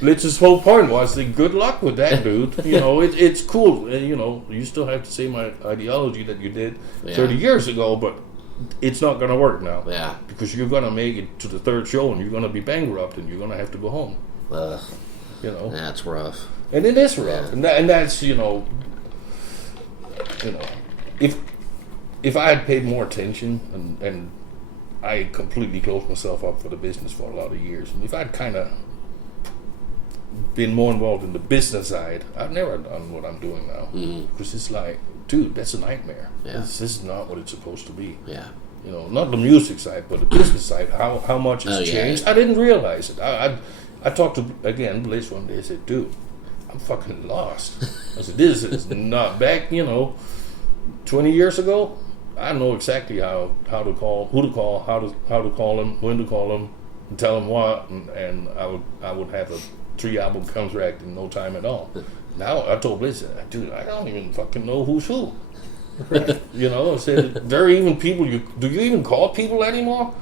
Blitz's whole point was, good luck with that, dude. It's cool. You still have to say my ideology that you did 30 years ago, but. It's not going to work now. Yeah. Because you're going to make it to the third show and you're going to be bankrupt and you're going to have to go home. That's rough. And it is rough. Yeah. And that's, if I had paid more attention and I completely closed myself up for the business for a lot of years, and if I'd kind of been more involved in the business side, I've never done what I'm doing now. Because it's like, dude, that's a nightmare. Yeah. This is not what it's supposed to be. Yeah. Not the music side, but the business side. How much it's changed. I didn't realize it. I talked to Blaze one day. I said, dude, I'm fucking lost. I said, this is not back. 20 years ago. I know exactly how to call, who to call, how to call them, when to call them, and tell them what, and I would have a 3-album contract in no time at all. Now I told Blaze, dude, I don't even fucking know who's who. I said, there are even people. Do you even call people anymore?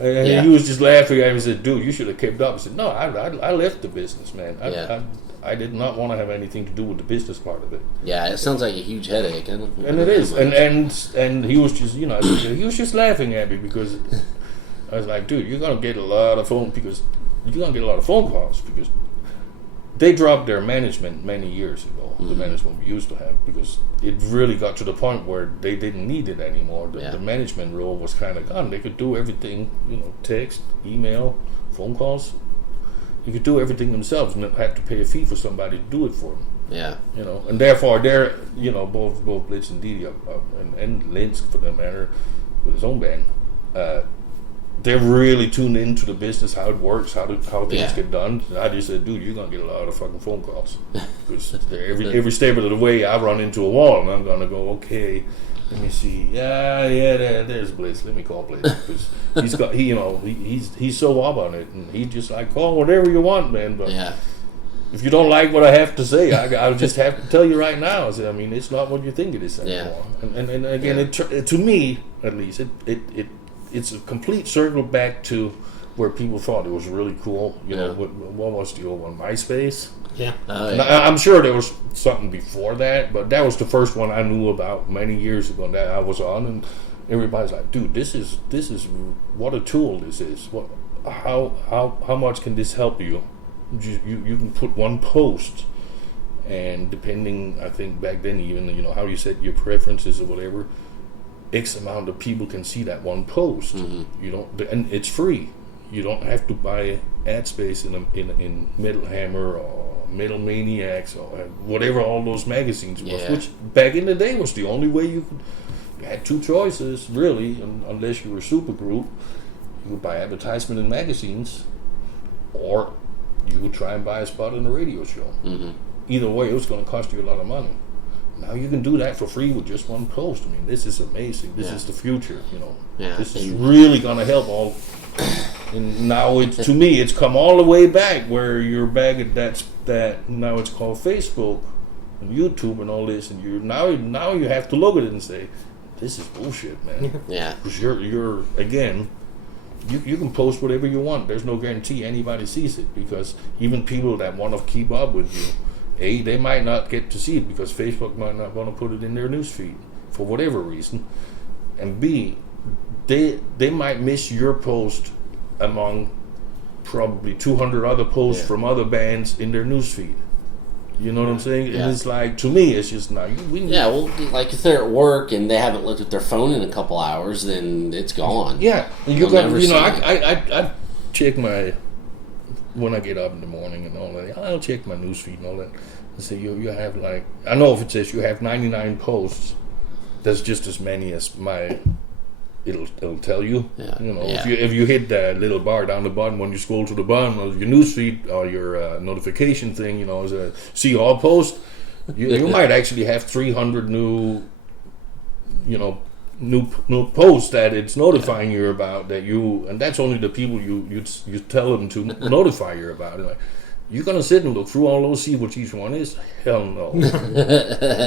And he was just laughing at me and said, dude, you should have kept up. I said, no, I left the business, man. I did not want to have anything to do with the business part of it. Yeah, it sounds like a huge headache. And it is. And he was just, he was just laughing at me because I was like, dude, you're gonna get a lot of phone calls because they dropped their management many years ago. The management we used to have, because it really got to the point where they didn't need it anymore. The management role was kind of gone. They could do everything, text, email, phone calls. You could do everything themselves and not have to pay a fee for somebody to do it for them. Yeah. And therefore they're, both Blitz and Didi and Linsk for that matter, with his own band, they're really tuned into the business, how it works, how things get done. And I just said, dude, you're going to get a lot of fucking phone calls. Because every step of the way I run into a wall and I'm going to go, okay, let me see. There's Blitz. Let me call Blitz. Because he's so up on it. And he's just like, call whatever you want, man. But if you don't like what I have to say, I'll just have to tell you right now. I mean, it's not what you think it is anymore. And again, to me, at least, it's a complete circle back to where people thought it was really cool. What was the old one? MySpace? Yeah. I'm sure there was something before that, but that was the first one I knew about many years ago that I was on, and everybody's like, dude, this is what a tool this is. How much can this help you? You can put one post, and depending, I think back then even, how you set your preferences or whatever, X amount of people can see that one post. You don't, and it's free. You don't have to buy ad space in Metal Hammer or Metal Maniacs or whatever all those magazines was, which back in the day was the only way you had two choices, really, unless you were a super group. You could buy advertisement in magazines, or you could try and buy a spot in a radio show. Either way, it was going to cost you a lot of money. Now you can do that for free with just one post. I mean, this is amazing. This is the future, This is really going to help all. And now, to me, it's come all the way back where you're back at that now it's called Facebook and YouTube and all this, and now you have to look at it and say, this is bullshit, man. Because you're again, you can post whatever you want. There's no guarantee anybody sees it, because even people that want to keep up with you, they might not get to see it because Facebook might not want to put it in their newsfeed. for whatever reason, and B, they might miss your post among probably 200 other posts from other bands in their newsfeed. You know what I'm saying? Yeah. And it's like, to me, it's just not. Well, like if they're at work and they haven't looked at their phone in a couple hours, then it's gone. Yeah, and I check my, when I get up in the morning and all that, I'll check my newsfeed and all that. And say you have like, I know if it says you have 99 posts, that's just as many as my. It'll tell you. Yeah. You know, if you hit that little bar down the bottom when you scroll to the bottom of your newsfeed or your notification thing, you know, is a see all post. You might actually have 300 new posts that it's notifying you about that and that's only the people you tell them to notify you about. Like, you're gonna sit and look through all those, see what each one is? Hell no.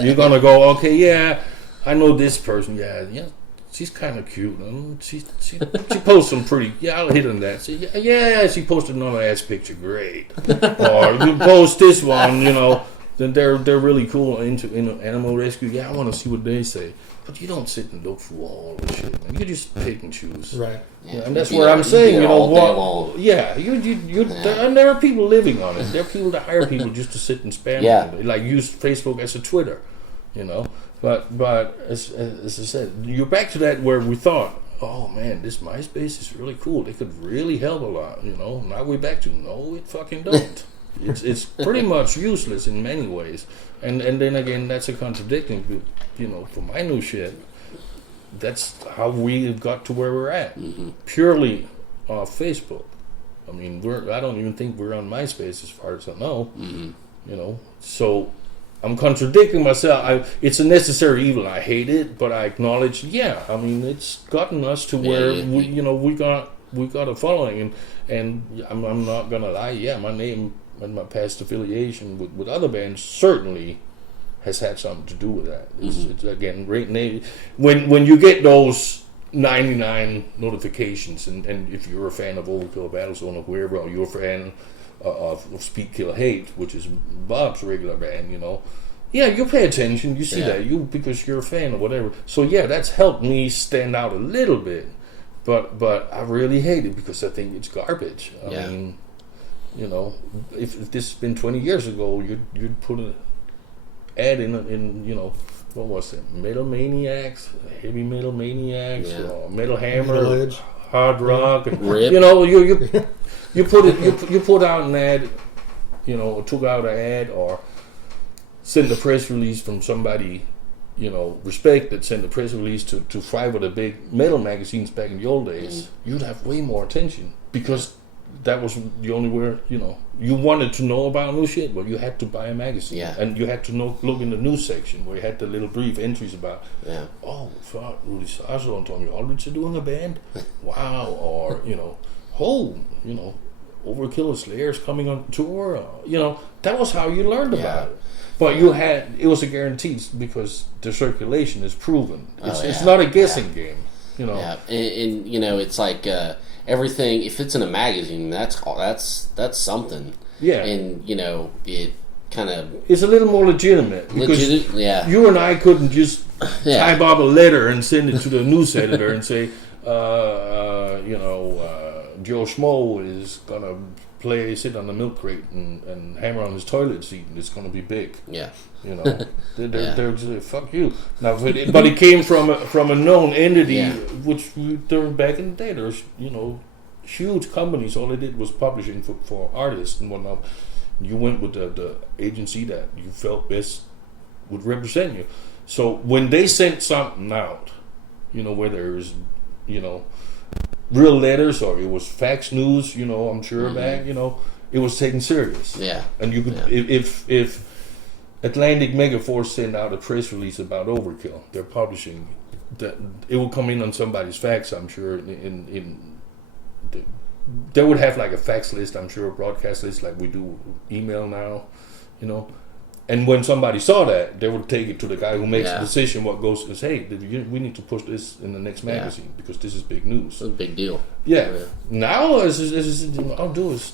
You're gonna go, okay, yeah, I know this person. Yeah. She's kind of cute. She posts some pretty. Yeah, I'll hit on that. So, yeah, she posted another ass picture. Great. Or you post this one, you know. Then they're really cool into animal rescue. Yeah, I want to see what they say. But you don't sit and look through all the shit, man. You just pick and choose. Right. Yeah, and that's where I'm saying, you know what? Yeah, and there are people living on it. There are people that hire people just to sit and spam. Yeah. Like use Facebook as a Twitter, you know. But as I said, you're back to that where we thought, oh man, this MySpace is really cool. They could really help a lot, you know. Now we're back to no, it fucking don't. It's pretty much useless in many ways. And then again, that's a contradiction, you know, for my new shit. That's how we got to where we're at, purely off Facebook. I mean, I don't even think we're on MySpace as far as I know, you know. So. I'm contradicting myself. It's a necessary evil. I hate it, but I acknowledge. Yeah, I mean, it's gotten us to where we got a following, and I'm not gonna lie. Yeah, my name and my past affiliation with other bands certainly has had something to do with that. It's again, when you get those 99 notifications, and if you're a fan of Overkill, Battlezone, or whoever, or you're a fan of Speak Kill Hate, which is Bob's regular band, you know, yeah, you pay attention, you see that, because you're a fan or whatever. So yeah, that's helped me stand out a little bit, but I really hate it because I think it's garbage. I mean, you know, if this had been 20 years ago, you'd put an ad in you know, what was it, Metal Maniacs, Heavy Metal Maniacs, or Metal Hammer, Hard Rock, and, you know, you put out an ad, you know, or took out an ad, or sent a press release from somebody, you know, respected, sent a press release to 5 of the big metal magazines back in the old days, you'd have way more attention because that was the only way, you know, you wanted to know about new shit, but you had to buy a magazine, and you had to look in the news section where you had the little brief entries about, oh, fuck, Rudy Sarzo and Tommy Aldrich are doing a band, wow, or, you know, you know, Overkill and Slayer's coming on tour, you know, that was how you learned about it. But it was a guarantee because the circulation is proven. It's not a guessing game, you know. Yeah, and you know, it's like everything. If it's in a magazine, that's something. Yeah, and you know, it kind of it's a little more legitimate because you and I couldn't just type up a letter and send it to the news editor and say, you know, Joe Schmo is gonna sit on the milk crate and hammer on his toilet seat, and it's going to be big. Yeah, you know, they're just, fuck you. Now, but it came from a known entity, which during back in the day, there's, you know, huge companies. All they did was publishing for artists and whatnot. You went with the agency that you felt best would represent you. So when they sent something out, you know, whether it was, you know, real letters or it was fax news, you know, I'm sure back, you know, it was taken serious. Yeah. And you could, if Atlantic Megaforce sent out a press release about Overkill, they're publishing, that it will come in on somebody's fax, I'm sure, they would have like a fax list, I'm sure, a broadcast list like we do email now, you know. And when somebody saw that, they would take it to the guy who makes the decision what goes, says, hey, we need to push this in the next magazine because this is big news. It's a big deal. Yeah. Now, I'll do is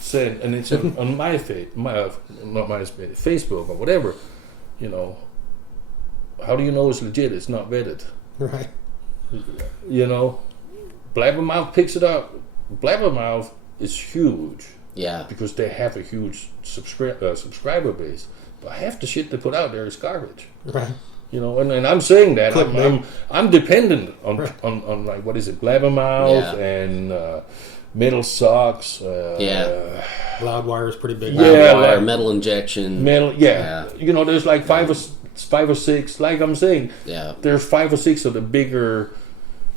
send, and it's on my Facebook or whatever, you know, how do you know it's legit? It's not vetted. Right. You know, Blabbermouth picks it up. Blabbermouth is huge. Yeah. Because they have a huge subscriber base. But half the shit they put out there is garbage. Right. You know, and I'm saying that I'm dependent on, right. on like, what is it, Blabbermouth and Metal Socks. Loudwire is pretty big. Loudwire, like, Metal Injection. Yeah. You know, there's like five or six, like I'm saying. Yeah. There's 5 or 6 of the bigger.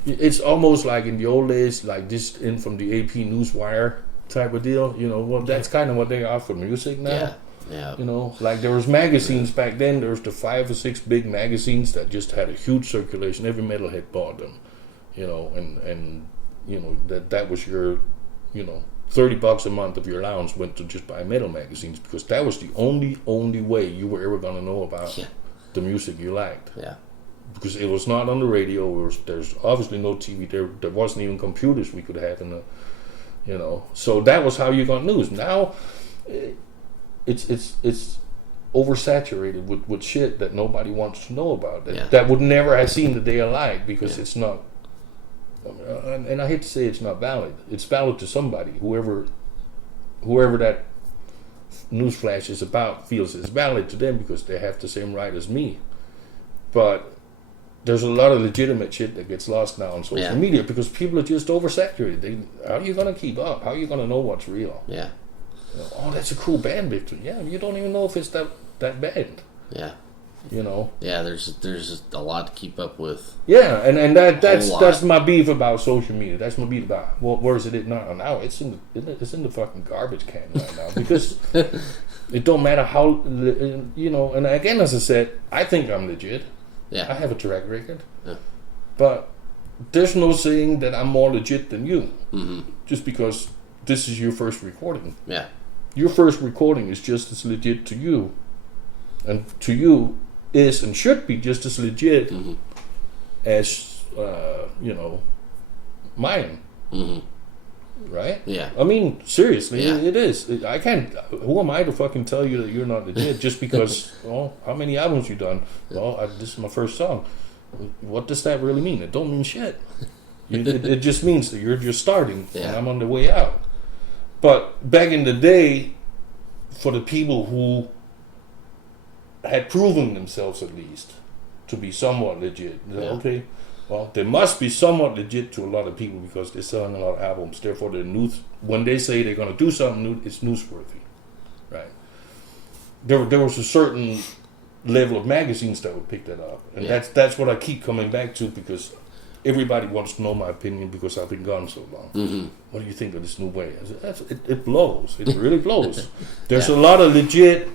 It's almost like in the old days, like this in from the AP Newswire type of deal. You know, well, that's kind of what they are for music now. Yeah. Yeah. You know, like there was magazines back then. There was the 5 or 6 big magazines that just had a huge circulation. Every metalhead bought them. You know, and you know that was your, you know, $30 a month of your allowance went to just buy metal magazines, because that was the only way you were ever gonna know about the music you liked. Yeah. Because it was not on the radio. There's obviously no TV. There wasn't even computers we could have in the, you know. So that was how you got news. Now, it's oversaturated with shit that nobody wants to know about. That would never have seen the day of light, because it's not. And I hate to say it's not valid. It's valid to somebody. Whoever that news flash is about feels it's valid to them because they have the same right as me. But there's a lot of legitimate shit that gets lost now on social media because people are just oversaturated. How are you going to keep up? How are you going to know what's real? Yeah. You know, oh, that's a cool band, Victor. Yeah, you don't even know if it's that band. Yeah. You know. Yeah, there's a lot to keep up with. Yeah, and that's my beef about social media. That's my beef about where is it now? Now it's in the fucking garbage can right now, because it don't matter how, you know. And again, as I said, I think I'm legit. Yeah, I have a track record. Yeah. But there's no saying that I'm more legit than you, just because this is your first recording. Yeah, your first recording is just as legit to you, and to you is and should be just as legit as you know, mine. Right? Yeah. I mean, seriously, it is. I can't. Who am I to fucking tell you that you're not legit just because? Well, how many albums you done? Well, this is my first song. What does that really mean? It don't mean shit. It just means that you're just starting, and I'm on the way out. But back in the day, for the people who had proven themselves at least to be somewhat legit, okay, well, they must be somewhat legit to a lot of people because they're selling a lot of albums. Therefore, they're news. When they say they're going to do something new, it's newsworthy, right? There was a certain level of magazines that would pick that up, and that's what I keep coming back to, because everybody wants to know my opinion because I've been gone so long. What do you think of this new way? I said, it blows. It really blows. There's a lot of legit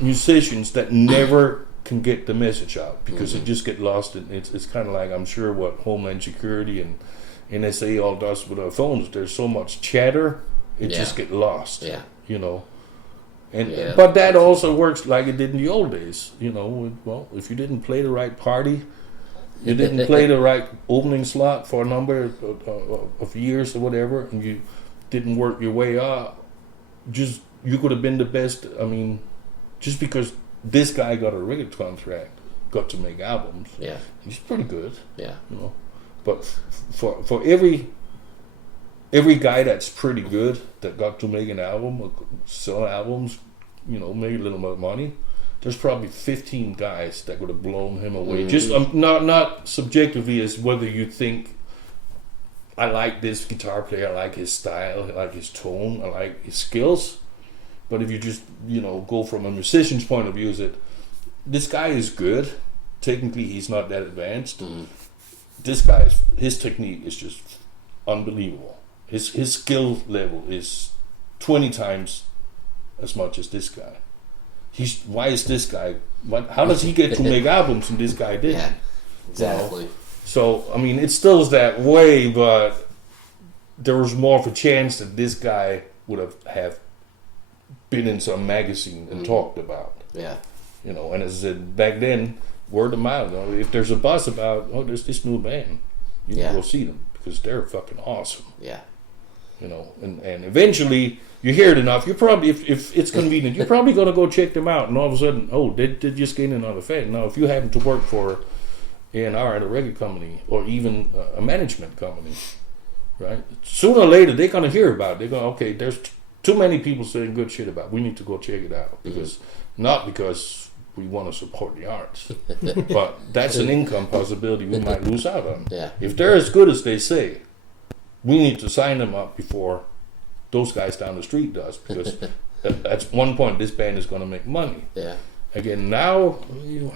musicians that never can get the message out because it just get lost. It's kind of like, I'm sure, what Homeland Security and NSA all does with our phones. There's so much chatter, it just get lost. You know. And but that also works like it did in the old days. You know, well, if you didn't play the right party, you didn't play the right opening slot for a number of years or whatever, and you didn't work your way up, you could have been the best. I mean, just because this guy got a record contract, got to make albums, he's pretty good. You know, but for every guy that's pretty good that got to make an album or sell albums, you know, make a little bit of money, there's probably 15 guys that would have blown him away. Just not subjectively as whether you think, I like this guitar player, I like his style, I like his tone, I like his skills. But if you just, you know, go from a musician's point of view, is that this guy is good. Technically, he's not that advanced. This guy's, his technique is just unbelievable. His skill level is 20 times as much as this guy. Why is this guy? How does he get to make albums and this guy didn't? Yeah, exactly. So I mean, it still is that way, but there was more of a chance that this guy would have been in some magazine and talked about. You know, and as I said, back then, word of mouth. You know, if there's a buzz about, there's this new band, you can go see them because they're fucking awesome. you know, and eventually you hear it enough. You probably, if it's convenient, you're probably going to go check them out, and all of a sudden, oh, they just gained another fan. Now, if you happen to work for A&R at a record company or even a management company, right? Sooner or later, they're going to hear about it. They're going, okay, there's too many people saying good shit about it. We need to go check it out. Not because we want to support the arts, but that's an income possibility we might lose out on. Yeah. If they're as good as they say, we need to sign them up before those guys down the street does, because at one point this band is going to make money. Yeah. Again, now,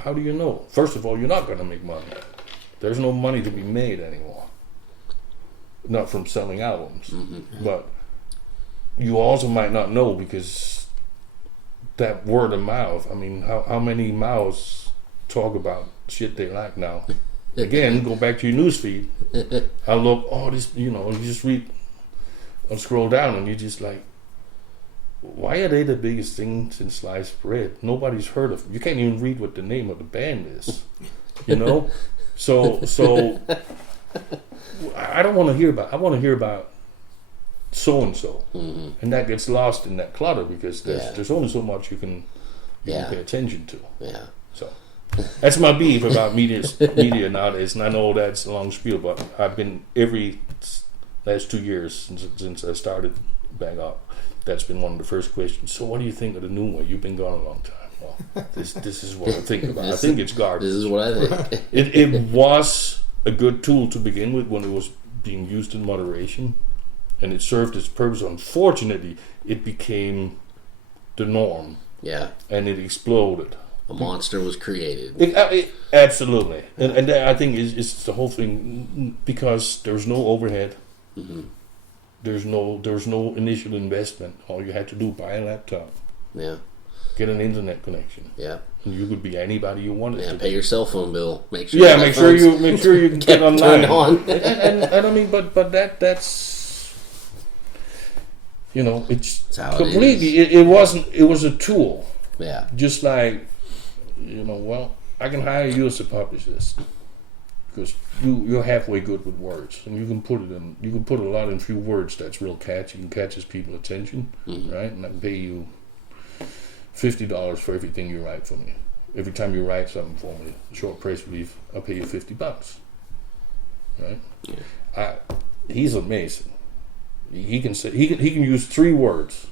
how do you know? First of all, you're not going to make money. There's no money to be made anymore. Not from selling albums. But you also might not know, because that word of mouth, I mean, how many mouths talk about shit they like now? Again, go back to your newsfeed. I look, this, you just read or scroll down and you're just like, why are they the biggest thing since sliced bread? Nobody's heard of them. You can't even read what the name of the band is. You know? So I don't want to hear about, I want to hear about so-and-so. And that gets lost in that clutter, because there's only so much you can pay attention to. Yeah. So that's my beef about media nowadays. And I know that's a long spiel, but I've been every last 2 years since I started back up, that's been one of the first questions. So what do you think of the new one? You've been gone a long time. Well, this is what I think about. I think it's garbage. This is what I think. It was a good tool to begin with when it was being used in moderation, and it served its purpose. Unfortunately, it became the norm. Yeah. And it exploded. A monster was created. Absolutely. And I think it's the whole thing, because there's no overhead. There's no initial investment. All you had to do, buy a laptop. Yeah. Get an internet connection. Yeah. And you could be anybody you wanted to. Pay your cell phone bill. Make sure. Yeah, make sure you can get online. Turned on. and I mean, but that's, it's completely. It wasn't. It was a tool. Yeah. Just like, well, I can hire you as a publicist, because you're halfway good with words, and you can put a lot in few words that's real catchy and catches people's attention, right? And I can pay you $50 for everything you write for me. Every time you write something for me, a short press release, I'll pay you $50, right? Yeah. He's amazing. He can use 3 words,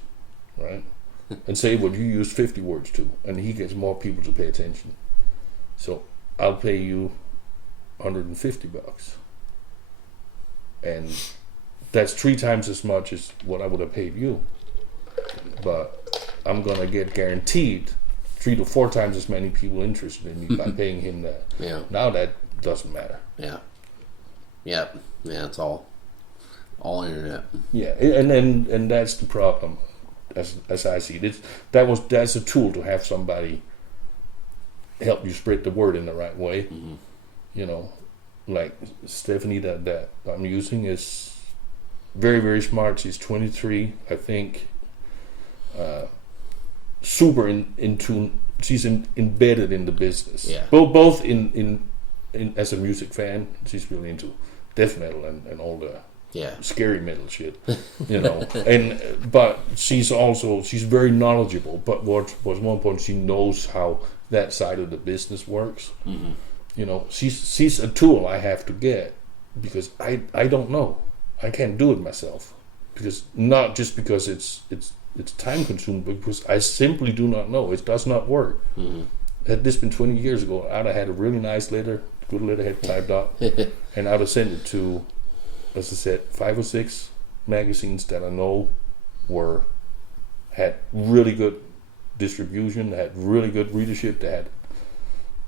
right, and say what you use 50 words to, and he gets more people to pay attention. So I'll pay you $150, and that's 3 times as much as what I would have paid you, but I'm gonna get guaranteed 3 to 4 times as many people interested in me by paying him that. Yeah. Now that doesn't matter. Yeah. Yep. Yeah. It's all internet. Yeah, and that's the problem, as I see it. That's a tool to have somebody help you spread the word in the right way. Like Stephanie that I'm using is very, very smart. She's 23, I think. Super in tune. She's embedded in the business. Yeah. Both in as a music fan, she's really into death metal and all the scary metal shit, but she's very knowledgeable. But what was one point, she knows how that side of the business works. She's a tool I have to get, because I don't know. I can't do it myself, because not just because it's time consuming, but because I simply do not know. It does not work. Had this been 20 years ago, I'd have had a really nice good letterhead typed up, and I'd have sent it to, as I said, 5 or 6 magazines that I know had really good distribution, had really good readership,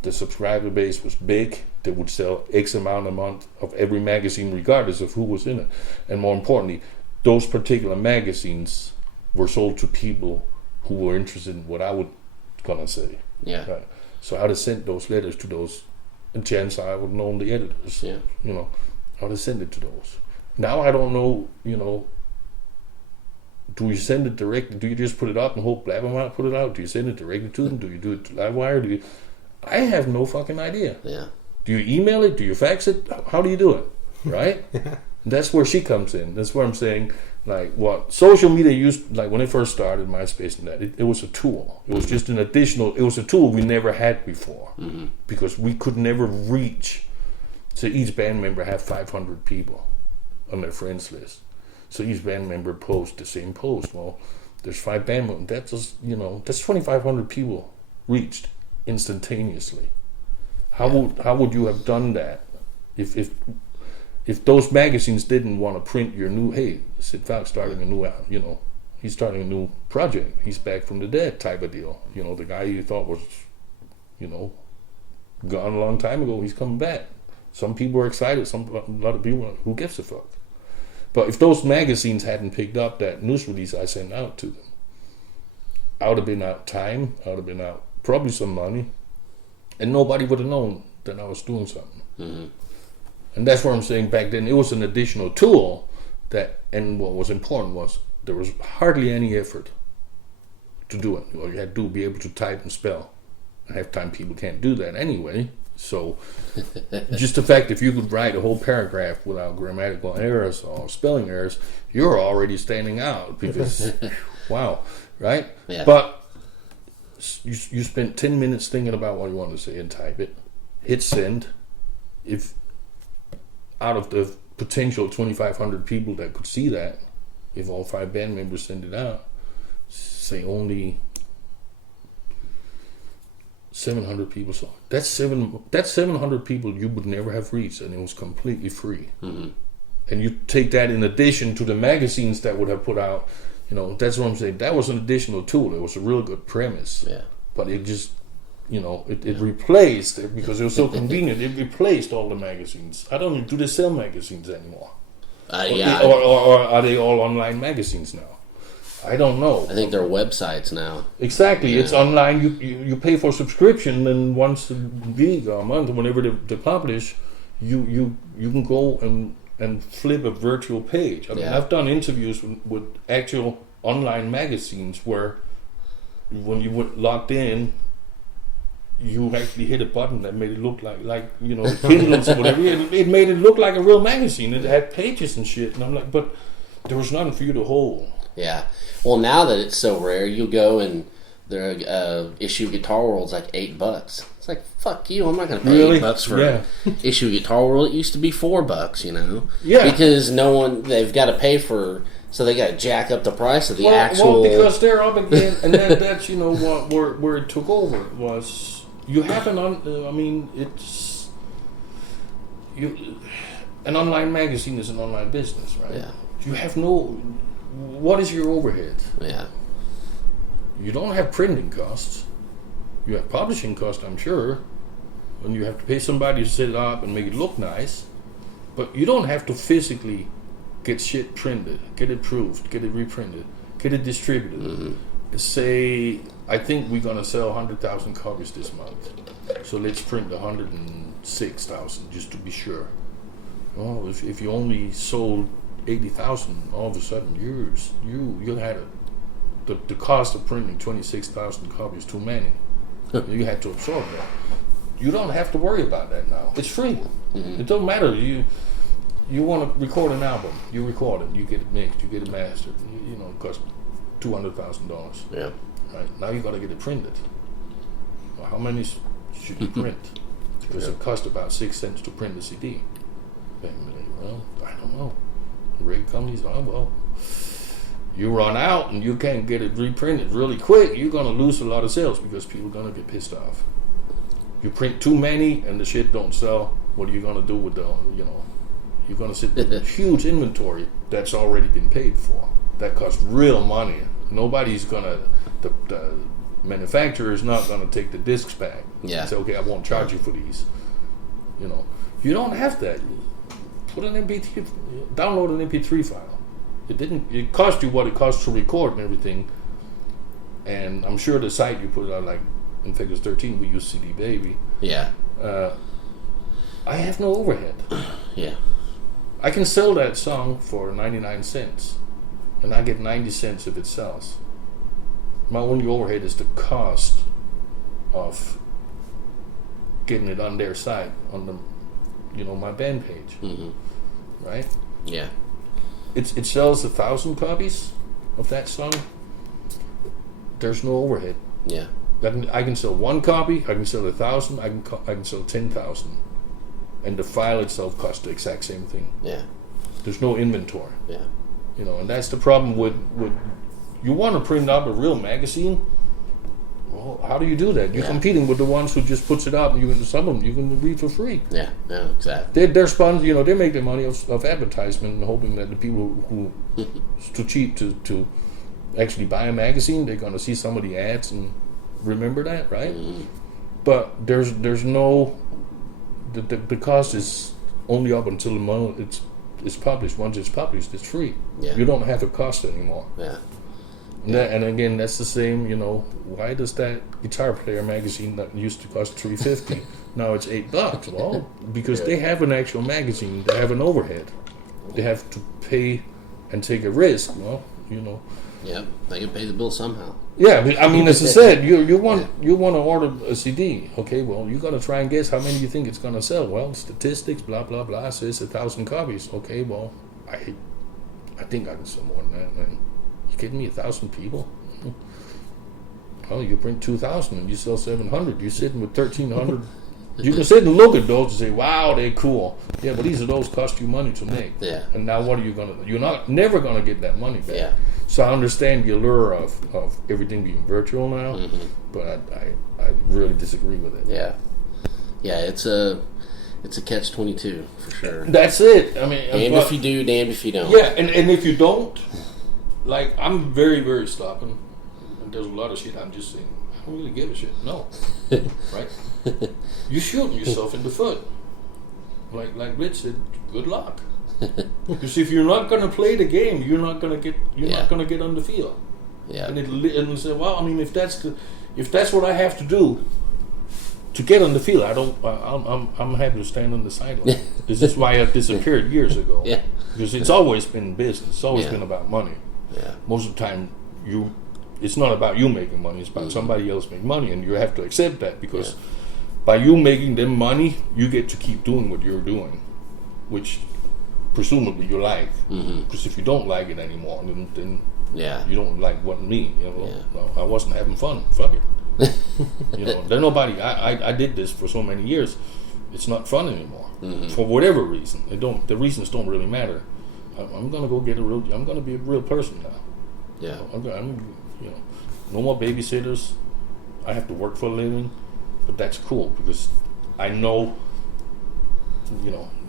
the subscriber base was big. They would sell X amount a month of every magazine, regardless of who was in it. And more importantly, those particular magazines were sold to people who were interested in what I would gonna say. Yeah. Right? So I'd have sent those letters to those, and chances are I would have known the editors. Yeah. I would have sent it to those. Now I don't know, do you send it directly? Do you just put it up and hope Blabbermouth put it out? Do you send it directly to them? Do you do it to Livewire? I have no fucking idea. Yeah. Do you email it? Do you fax it? How do you do it? Right? That's where she comes in. That's where I'm saying like what social media used, like when it first started, MySpace and that, it was a tool. It was just it was a tool we never had before, because we could never reach. So each band member had 500 people on their friends list. So each band member posts the same post. Well, there's 5 band members. That's just, that's 2,500 people reached instantaneously. How would you have done that if those magazines didn't want to print your new, hey, Sid Falck starting a new, he's starting a new project. He's back from the dead type of deal. The guy you thought was, gone a long time ago, he's coming back. Some people are excited. A lot of people, who gives a fuck? But if those magazines hadn't picked up that news release I sent out to them, I would have been out time. I would have been out probably some money, and nobody would have known that I was doing something. Mm-hmm. And that's what I'm saying. Back then, it was an additional tool and what was important was there was hardly any effort to do it. All you had to do be able to type and spell. And half time people can't do that anyway. So just the fact if you could write a whole paragraph without grammatical errors or spelling errors, you're already standing out because, wow, right? Yeah. But you spent 10 minutes thinking about what you want to say and type it. Hit send. If out of the potential 2,500 people that could see that, if all 5 band members send it out, say only 700 people saw it. That's 700 people you would never have reached, and it was completely free. Mm-hmm. And you take that in addition to the magazines that would have put out, that's what I'm saying. That was an additional tool. It was a real good premise. Yeah. But it just, it replaced it because it was so convenient. It replaced all the magazines. I don't know, do they sell magazines anymore? Or are they all online magazines now? I don't know. I think they're websites now. Exactly. Yeah. It's online. You pay for a subscription, and once a week or a month, whenever they publish, you can go and flip a virtual page. I mean, I've done interviews with actual online magazines where when you were logged in, you actually hit a button that made it look like Kindles or whatever. It made it look like a real magazine. It had pages and shit. And I'm like, but there was nothing for you to hold. Yeah. Well, now that it's so rare, you go and the issue Guitar World's like $8. It's like, fuck you, I'm not going to pay $8 for issue Guitar World. It used to be $4, Yeah. Because they've got to pay for, so they got to jack up the price of the actual. Well, because they're up again, and that's what where it took over was you have an online magazine is an online business, right? Yeah. You have what is your overhead? Yeah. You don't have printing costs. You have publishing costs, I'm sure. And you have to pay somebody to set it up and make it look nice. But you don't have to physically get shit printed, get it proofed, get it reprinted, get it distributed. Mm-hmm. Say, I think we're going to sell 100,000 copies this month. So let's print 106,000 just to be sure. Well, if you only sold 80,000, all of a sudden you had the cost of printing 26,000 copies too many. You had to absorb that. You don't have to worry about that now. It's free. Mm-hmm. It don't matter. You want to record an album, you record it, you get it mixed, you get it mastered. It costs $200,000. Yeah. Right now you got to get it printed. Well, how many should you print? Because it costs about 6 cents to print a CD. Well, I don't know. Rig companies, you run out and you can't get it reprinted really quick, you're going to lose a lot of sales because people are going to get pissed off. You print too many and the shit don't sell, what are you going to do with you're going to sit with a huge inventory that's already been paid for. That costs real money. Nobody's going to, the manufacturer is not going to take the discs back. Yeah. And say, okay, I won't charge you for these. You don't have that. Put an MP3, download an MP3 file. It cost you what it costs to record and everything. And I'm sure the site you put it on, like Infectus 13, we use CD Baby. Yeah. I have no overhead. Yeah. I can sell that song for 99 cents, and I get 90 cents if it sells. My only overhead is the cost of getting it on their site, on the my band page. Mm-hmm. Right? Yeah. it sells 1,000 copies of that song, there's no overhead. Yeah. I can sell 1 copy, I can sell 1,000, I can sell 10,000, and the file itself costs the exact same thing. Yeah. There's no inventory. Yeah. You know, and that's the problem with you want to print out a real magazine. Well, how do you do that? You're competing with the ones who just puts it out, and some of them you can read for free. Yeah, yeah, exactly. They're sponsors, you know, they make their money of advertisement and hoping that the people who it's too cheap to actually buy a magazine, they're going to see some of the ads and remember that, right? Mm. But there's no the cost is only up until the moment it's published. Once it's published, it's free. Yeah. You don't have a cost anymore. Yeah. And again, that's the same. You know, why does that Guitar Player magazine that used to cost $3.50 now it's $8? Well, because they have an actual magazine, they have an overhead, they have to pay and take a risk. Well, you know. Yeah, they can pay the bill somehow. Yeah, I mean, as I said, you want to order a CD. Okay, well, you got to try and guess how many you think it's going to sell. Well, statistics, blah blah blah, says 1,000 copies. Okay, well, I think I can sell more than that, man. You kidding me? 1,000 people? Oh, you print 2,000 and you sell 700. You're sitting with 1,300. You can sit and look at those and say, "Wow, they're cool." Yeah, but those cost you money to make. Yeah. And now what are you gonna do? You're never gonna get that money back. Yeah. So I understand the allure of everything being virtual now, but I really disagree with it. Yeah. Yeah, it's a catch-22 for sure. That's it. I mean, damned if you do, damned if you don't. Yeah, and if you don't, like, I'm very, very stopping. And there's a lot of shit I'm just saying, I don't really give a shit. No. Right? You're shooting yourself in the foot. Like Rich said, good luck. Because if you're not going to play the game, you're not going to get on the field. Yeah. And it say, well, I mean, if that's what I have to do to get on the field, I'm happy to stand on the sideline. This is why I disappeared years ago. Yeah. Because it's always been business. It's always been about money. Yeah. Most of the time, it's not about you making money. It's about somebody else making money, and you have to accept that because by you making them money, you get to keep doing what you're doing, which presumably you like. Because if you don't like it anymore, then you don't like what me. You know, well, I wasn't having fun. Fuck it. You know, there's nobody. I did this for so many years. It's not fun anymore for whatever reason. The reasons don't really matter. I'm gonna go get I'm gonna be a real person now. Yeah. No more babysitters. I have to work for a living, but that's cool because I know.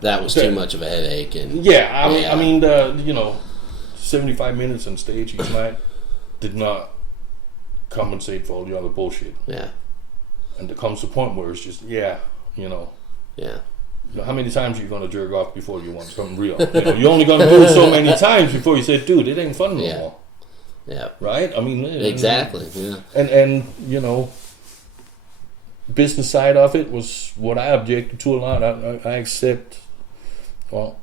That was too much of a headache, and I mean, 75 minutes on stage each night did not compensate for all the other bullshit. Yeah. And there comes a point where it's just, Yeah. How many times are you going to jerk off before you want something real? You're only going to do it so many times before you say, dude, it ain't fun no more. Yeah. Right? I mean, exactly. Yeah. And business side of it was what I objected to a lot. I accept, well,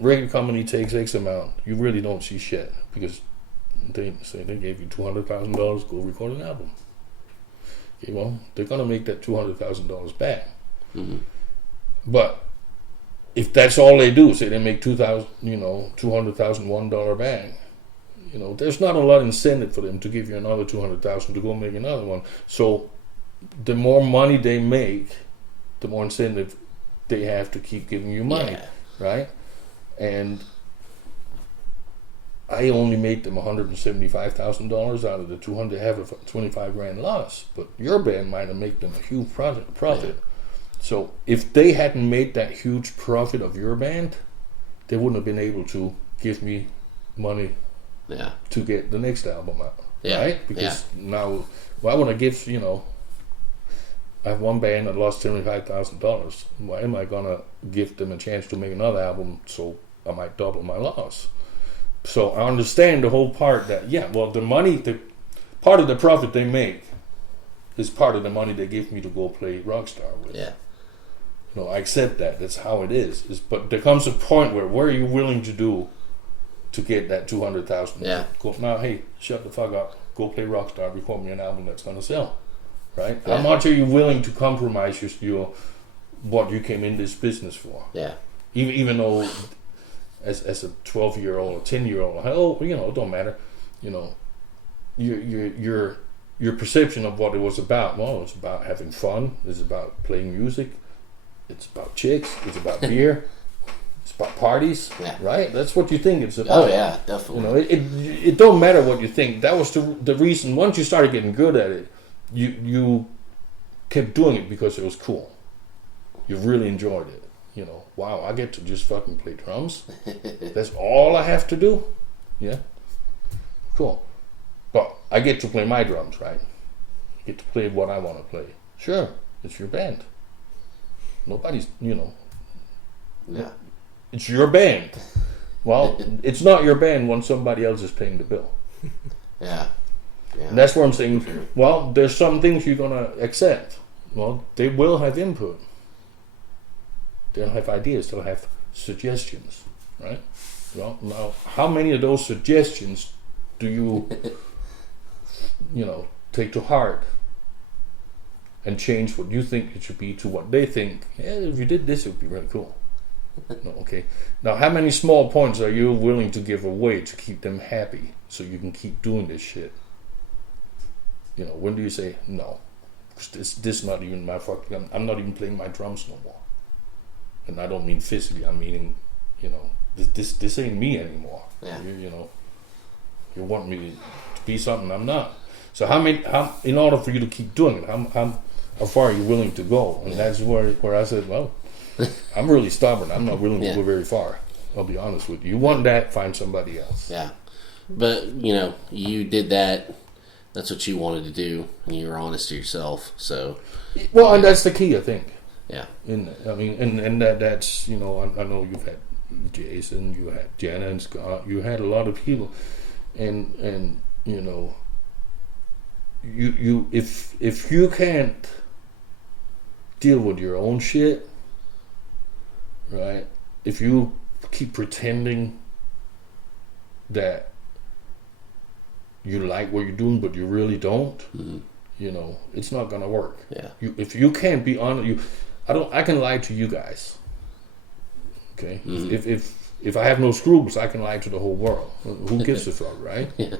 record company takes X amount. You really don't see shit because they say they gave you $200,000, go record an album. Okay, well, they're going to make that $200,000 back. But if that's all they do, say they make $200,000 $1 back, there's not a lot of incentive for them to give you another $200,000 to go make another one. So the more money they make, the more incentive they have to keep giving you money, right? And I only made them $175,000 out of the $200. They have a $25,000 loss, but your band might have made them a huge profit. Yeah. So if they hadn't made that huge profit of your band, they wouldn't have been able to give me money to get the next album out, right? Because now, why would I give, I have one band that lost $75,000. Why am I going to give them a chance to make another album so I might double my loss? So I understand the whole part that, the money, part of the profit they make is part of the money they give me to go play Rockstar with. Yeah. I accept that. That's how it is. But there comes a point where what are you willing to do to get that $200,000? Yeah. Go, now, hey, shut the fuck up. Go play Rockstar. Record me an album that's gonna sell. Right? Yeah. How much are you willing to compromise your what you came in this business for? Yeah. Even though as a 12-year-old or 10-year-old. Oh, it don't matter. Your perception of what it was about. Well, it's about having fun. It's about playing music. It's about chicks. It's about beer. It's about parties. Yeah. Right? That's what you think it's about. Oh yeah, definitely. It don't matter what you think. That was the reason. Once you started getting good at it, you kept doing it because it was cool. You really enjoyed it. Wow, I get to just fucking play drums. That's all I have to do. Yeah, cool. But I get to play my drums, right? I get to play what I want to play. Sure, it's your band. Nobody's, Yeah. It's your band. Well, it's not your band when somebody else is paying the bill. Yeah. And that's where I'm saying, well, there's some things you're going to accept. Well, they will have input. They'll have ideas. They'll have suggestions, right? Well, now, how many of those suggestions do you, take to heart and change what you think it should be to what they think? Yeah, if you did this, it would be really cool. No, okay. Now, how many small points are you willing to give away to keep them happy so you can keep doing this shit? When do you say no? Because this not even my fucking. I'm not even playing my drums no more. And I don't mean physically. I'm meaning, this ain't me anymore. Yeah. You want me to be something I'm not. So how in order for you to keep doing it, how far are you willing to go? And that's where I said, well, I'm really stubborn. I'm not willing to go very far. I'll be honest with you. You want that, find somebody else. Yeah. But, you did that. That's what you wanted to do, and you were honest to yourself. So, well, and that's the key, I think. Yeah. And that's I know you've had Jason, you had Jenna and Scott, you had a lot of people, and you if you can't deal with your own shit, right? If you keep pretending that you like what you're doing, but you really don't, it's not gonna work. Yeah. If you can't be honest, I can lie to you guys. Okay. Mm-hmm. If I have no scruples, I can lie to the whole world. Who gives a fuck, right? Yeah.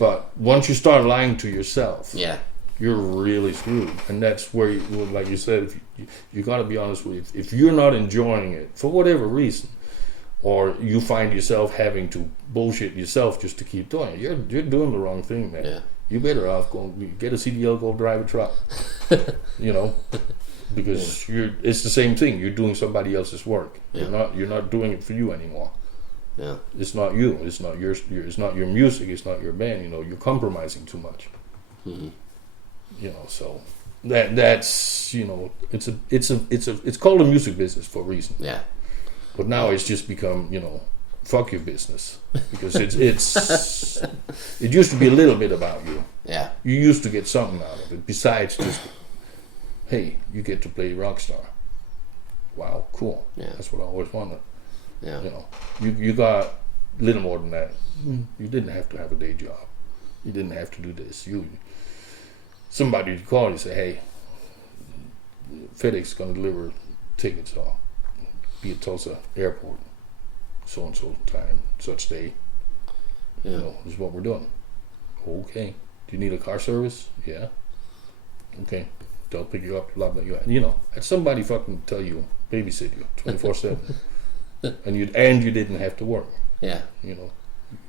But once you start lying to yourself, you're really screwed. And that's where, like you said, you got to be honest with you. If you're not enjoying it for whatever reason, or you find yourself having to bullshit yourself just to keep doing it, you're doing the wrong thing, man. Yeah. You better off get a CDL, go drive a truck. Because it's the same thing. You're doing somebody else's work. Yeah. You're not doing it for you anymore. Yeah. It's not you. It's not it's not your music. It's not your band. You're compromising too much. Mm-hmm. So that's it's called a music business for a reason. Yeah. But now it's just become fuck your business, because it's it used to be a little bit about you. Yeah. You used to get something out of it besides just, hey, you get to play Rockstar. Wow, cool. Yeah. That's what I always wanted. Yeah. You got a little more than that. You didn't have to have a day job. You didn't have to do this. Somebody would call you and say, hey, FedEx is going to deliver tickets or be at Tulsa Airport, so and so time, such day. Yeah. This is what we're doing. Okay. Do you need a car service? Yeah. Okay. They'll pick you up, blah, blah, blah. Had somebody fucking tell you, babysit you 24/7. and you didn't have to work. Yeah.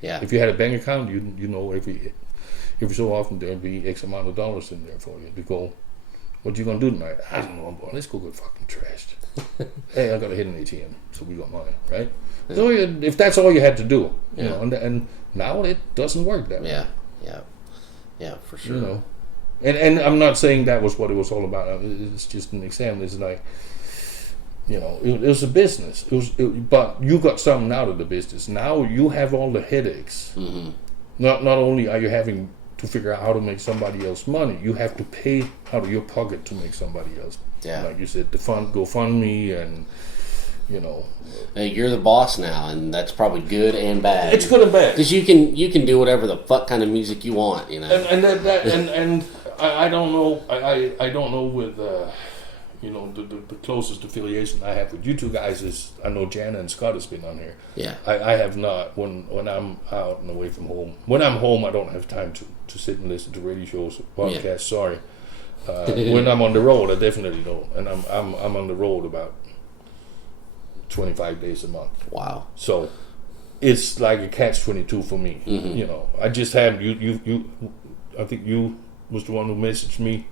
Yeah. If you had a bank account, every so often there'd be X amount of dollars in there for you to go, what you gonna do tonight? I don't know, boy. Let's go get fucking trashed. Hey, I gotta hit an ATM, so we got money, right? Yeah. So if that's all you had to do, and now it doesn't work that way. Yeah. Yeah. Yeah, for sure. And I'm not saying that was what it was all about. It's just an example. It's like, it was a business. But you got something out of the business. Now you have all the headaches. Mm-hmm. Not only are you having to figure out how to make somebody else money, you have to pay out of your pocket to make somebody else. Yeah. Like you said, the GoFundMe and, Hey, you're the boss now, and that's probably good and bad. It's good and bad. Because you can do whatever the fuck kind of music you want, And I don't know. I don't know with You know, the closest affiliation I have with you two guys is, I know Jana and Scott has been on here. Yeah. I have not. When I'm out and away from home. When I'm home, I don't have time to sit and listen to radio shows, podcasts. Sorry. When I'm on the road, I definitely don't. And I'm on the road about 25 days a month. Wow. So it's like a catch-22 for me. Mm-hmm. You know, I just had you. I think you was the one who messaged me,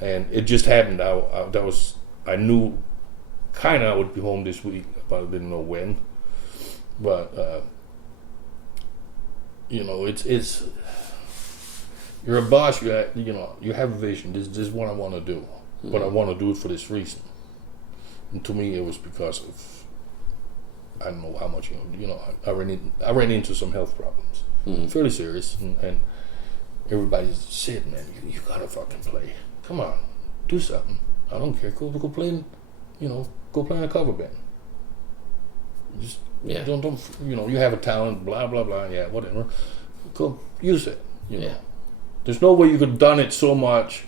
and it just happened. I knew kind of I would be home this week, but I didn't know when. But you know, it's you're a boss. You have a vision. This is what I want to do, but I want to do it for this reason. And to me, it was because of, I don't know how much, I ran into some health problems, fairly serious, and everybody's said, man, you gotta fucking play. Come on, do something. I don't care. Go play, go play in a cover band. Just don't you have a talent, blah blah blah. Yeah, whatever. Go use it. Yeah. There's no way you could have done it so much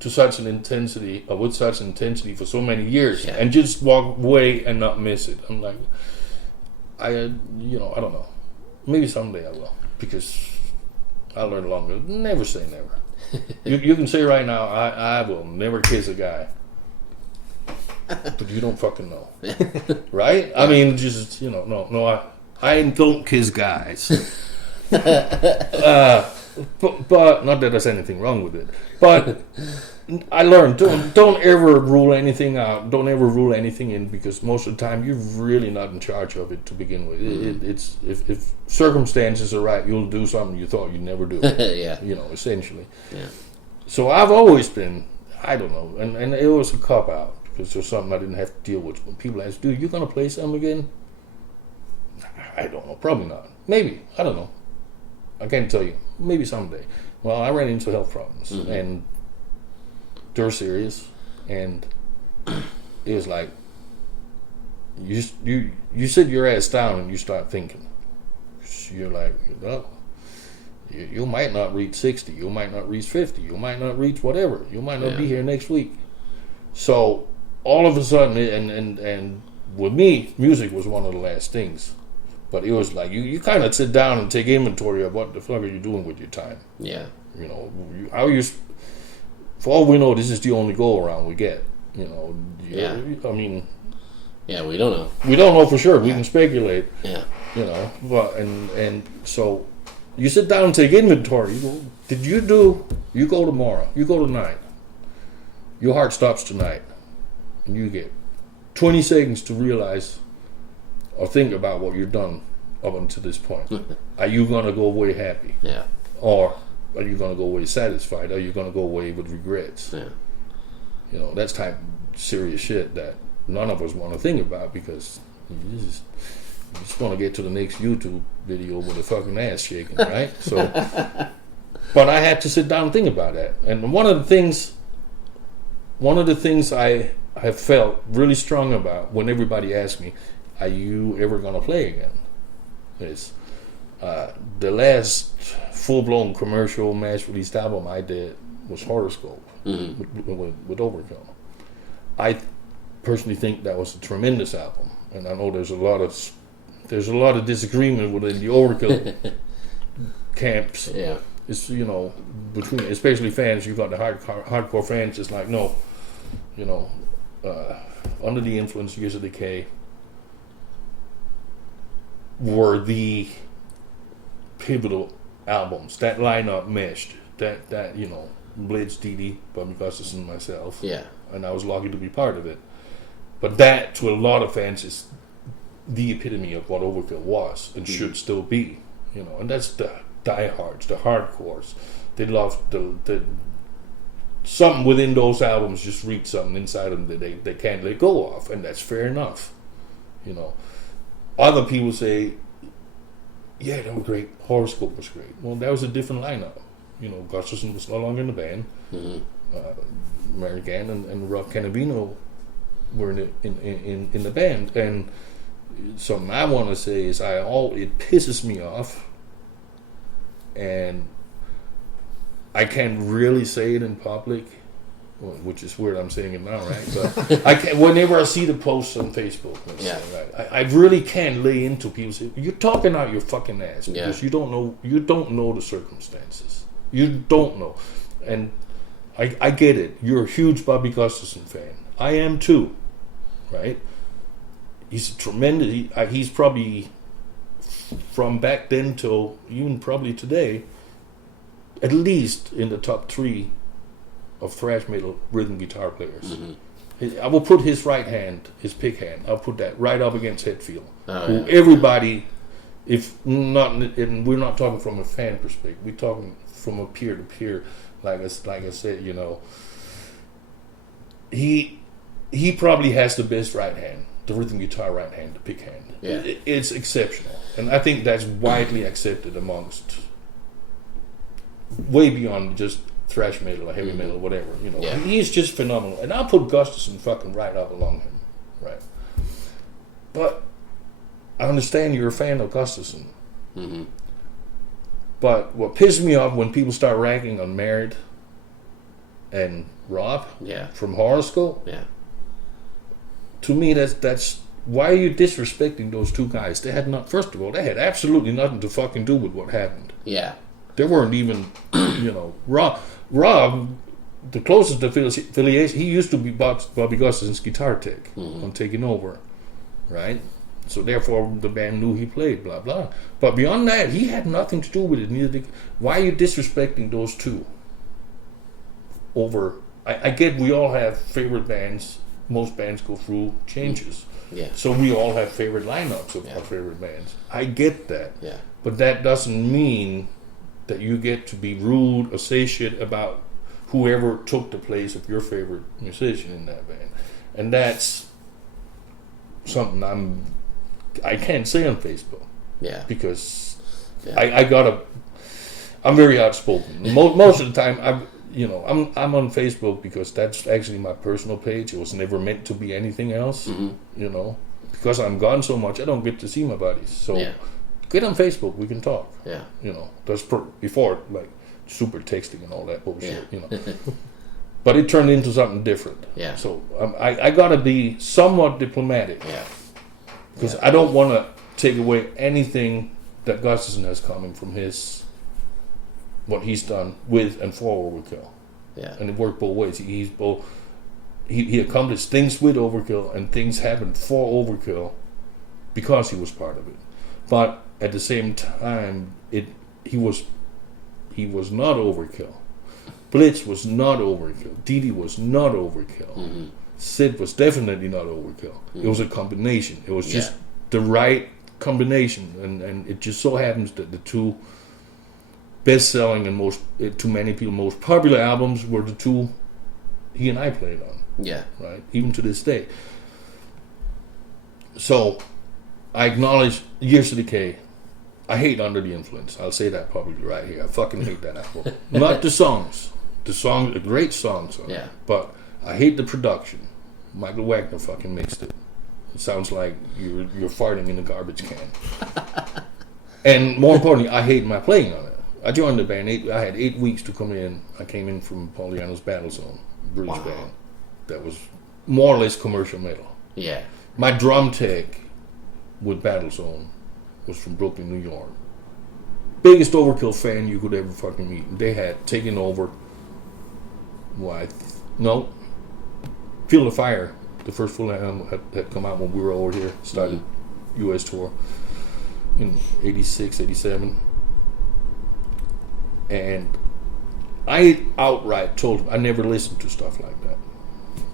to such an intensity, or with such intensity for so many years, and just walk away and not miss it. I'm like, I don't know. Maybe someday I will, because I learned longer. Never say never. you can say right now, I will never kiss a guy, but you don't fucking know, right? I mean, just no. I don't kiss guys. But not that there's anything wrong with it. But I learned, don't ever rule anything out. Don't ever rule anything in, because most of the time you're really not in charge of it to begin with. It's if circumstances are right, you'll do something you thought you'd never do. Yeah. Essentially. Yeah. So I've always been, I don't know, and it was a cop out, because there's something I didn't have to deal with. When people ask, dude, you gonna play something again? I don't know. Probably not. Maybe. I don't know. I can't tell you. Maybe someday. Well, I ran into health problems, and they're serious. And it was like, you sit your ass down and you start thinking. You're like, you might not reach 60. You might not reach 50. You might not reach whatever. You might not be here next week. So all of a sudden, and with me, music was one of the last things. But it was like, you kind of sit down and take inventory of what the fuck are you doing with your time. Yeah. For all we know, this is the only go around we get. Yeah. I mean. Yeah, we don't know. We don't know for sure. We can speculate. Yeah. But and so you sit down and take inventory. You go, you go tomorrow. You go tonight. Your heart stops tonight. And you get 20 seconds to realize or think about what you've done up until this point. Are you going to go away happy? Yeah. Or are you going to go away satisfied? Are you going to go away with regrets? Yeah. That's type of serious shit that none of us want to think about, because you just want to get to the next YouTube video with a fucking ass shaking, right? So, but I had to sit down and think about that. And one of the things I have felt really strong about when everybody asks me, are you ever going to play again? It's the last full-blown commercial mass-released album I did was Horoscope with Overkill. I personally think that was a tremendous album, and I know there's a lot of disagreement within the Overkill camps. Yeah, it's between, especially fans. You got the hardcore fans. It's like, no, Under the Influence, Years of Decay were the pivotal albums. That lineup meshed. That Blitz, Dee, Bobby Costas, and myself. Yeah. And I was lucky to be part of it. But that, to a lot of fans, is the epitome of what Overkill was and should still be. And that's the diehards, the hardcores. They love the something within those albums just reach something inside them that they can't let go of, and that's fair enough. Other people say, yeah, they were great. Horoscope was great. Well, that was a different lineup. Gustafson was no longer in the band. Mary Gann and Rob Cannavino were in the band. And something I want to say is it pisses me off, and I can't really say it in public, which is weird. I'm saying it now, right? But whenever I see the posts on Facebook, I really can't lay into people. Say, you're talking out your fucking ass because you don't know the circumstances. You don't know, and I get it. You're a huge Bobby Gustafson fan. I am too, right? He's tremendous. He's probably from back then till even probably today, at least in the top 3 of thrash metal rhythm guitar players. Mm-hmm. I will put his right hand, his pick hand, I'll put that right up against Hetfield. Who everybody, if not, and we're not talking from a fan perspective, we're talking from a peer to peer. Like I said, you know, he probably has the best right hand, the rhythm guitar right hand, the pick hand. Yeah. It's exceptional, and I think that's widely accepted amongst, way beyond just thrash metal or heavy metal or whatever, you know. He's just phenomenal, and I'll put Gustafson fucking right up along him, right? But I understand you're a fan of Gustafson. Mm-hmm. But what pisses me off when people start ranking on Merit and Rob from Horoscope, to me that's why are you disrespecting those two guys? They had first of all, they had absolutely nothing to fucking do with what happened. Yeah. They weren't even, you know, Rob, the closest affiliation, he used to be Bobby Gustafson's guitar tech on Taking Over, right? So therefore, the band knew he played, blah, blah. But beyond that, he had nothing to do with it. Why are you disrespecting those two? I get we all have favorite bands. Most bands go through changes. Yeah. So we all have favorite lineups of our favorite bands. I get that. Yeah. But that doesn't mean that you get to be rude or say shit about whoever took the place of your favorite musician in that band. And that's something I can't say on Facebook. Yeah. Because I'm very outspoken. Most of the time I'm on Facebook because that's actually my personal page. It was never meant to be anything else. Mm-hmm. You know, because I'm gone so much, I don't get to see my buddies. So get on Facebook, we can talk. Yeah, you know, that's before like super texting and all that bullshit. Yeah. You know, but it turned into something different. Yeah. So I gotta be somewhat diplomatic. Yeah. Because I don't want to take away anything that Gustafson has coming from what he's done with and for Overkill. Yeah. And it worked both ways. He accomplished things with Overkill and things happened for Overkill because he was part of it. But at the same time, he was not Overkill. Blitz was not Overkill. Didi was not Overkill. Mm-hmm. Sid was definitely not Overkill. Mm-hmm. It was a combination. It was just the right combination, and it just so happens that the two best-selling and to many people most popular albums were the two he and I played on. Yeah. Right? Even to this day. So, I acknowledge Years of Decay. I hate Under the Influence. I'll say that publicly right here. I fucking hate that album. Not the songs. The songs are great songs on it. But I hate the production. Michael Wagner fucking mixed it. It sounds like you're farting in a garbage can. And more importantly, I hate my playing on it. I joined the band. I had 8 weeks to come in. I came in from Paul Dianno's Battlezone, British band. That was more or less commercial metal. Yeah. My drum tech with Battlezone was from Brooklyn, New York. Biggest Overkill fan you could ever fucking meet. They had taken over. Feel the Fire. The first full album had come out when we were over here. Started U.S. tour in 86, 87. And I outright told him I never listened to stuff like that.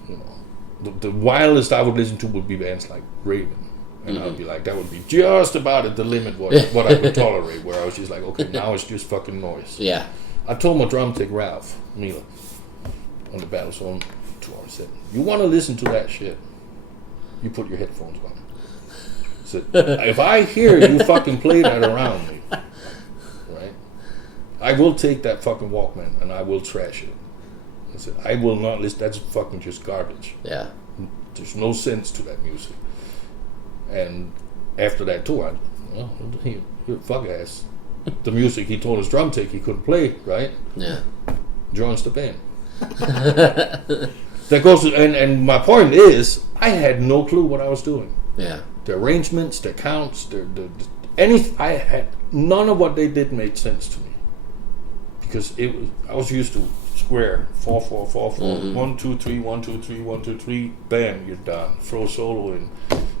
You know, the wildest I would listen to would be bands like Raven, and I'd be like, that would be just about at the limit what I could tolerate. Where I was just like, okay, now it's just fucking noise. Yeah. I told my drum tech Ralph Mila on the Battlezone tour. I said, you want to listen to that shit? You put your headphones on. I said, if I hear you fucking play that around me, I will take that fucking Walkman and I will trash it. I said, I will not listen. That's fucking just garbage. Yeah. There's no sense to that music. And after that tour, you're a fuck ass. The music he told his drum tech he couldn't play, right? Yeah. Joins the band. That goes to, and my point is, I had no clue what I was doing. Yeah. The arrangements, the counts, I had none of what they did made sense to me, because I was used to square 4/4/4/4 1 2 3 1 2 3 1 2 3 bam, you're done. Throw a solo in.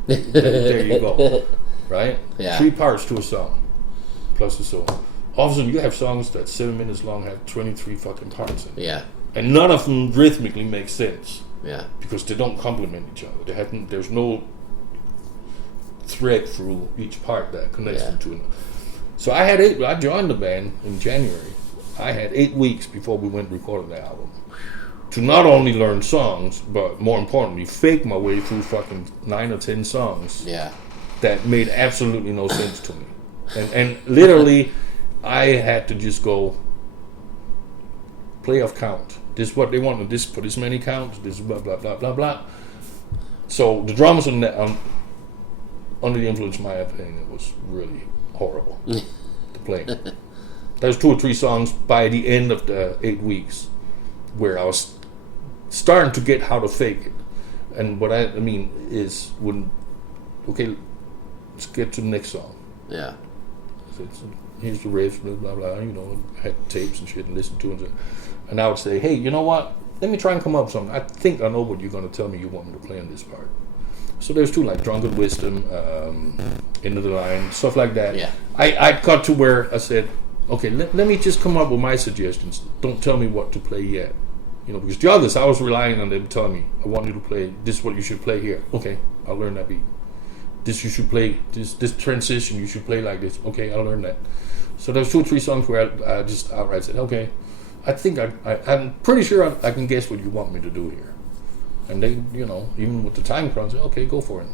There you go. Right? Yeah. 3 parts to a song plus a solo. All of a sudden, you have songs that 7 minutes long have 23 fucking parts in it. Yeah. And none of them rhythmically make sense. Yeah. Because they don't complement each other. There's no thread through each part that connects them to another. So I joined the band in January. I had 8 weeks before we went recording the album to not only learn songs, but more importantly, fake my way through fucking 9 or 10 songs. Yeah. That made absolutely no sense to me. And literally, I had to just go play off count. This is what they wanted. This for this many counts. This is blah blah blah blah blah. So the drums on that, under the influence, in my opinion, it was really horrible to play. There's 2 or 3 songs by the end of the 8 weeks where I was starting to get how to fake it. And what I mean is okay, let's get to the next song. Yeah. Here's the riff, blah blah blah. I had tapes and shit and listened to it. And I would say, hey, you know what? Let me try and come up with something. I think I know what you're going to tell me you want me to play on this part. So there's 2 like Drunken Wisdom, End of the Line, stuff like that. Yeah. I got to where I said, okay, let me just come up with my suggestions. Don't tell me what to play yet. Because the others, I was relying on them telling me, I want you to play, this is what you should play here. Okay, I'll learn that beat. This you should play, this transition you should play like this. Okay, I'll learn that. So there's 2 or 3 songs where I just outright said, okay, I think I'm pretty sure I can guess what you want me to do here. And they, even with the time crunch, okay, go for it.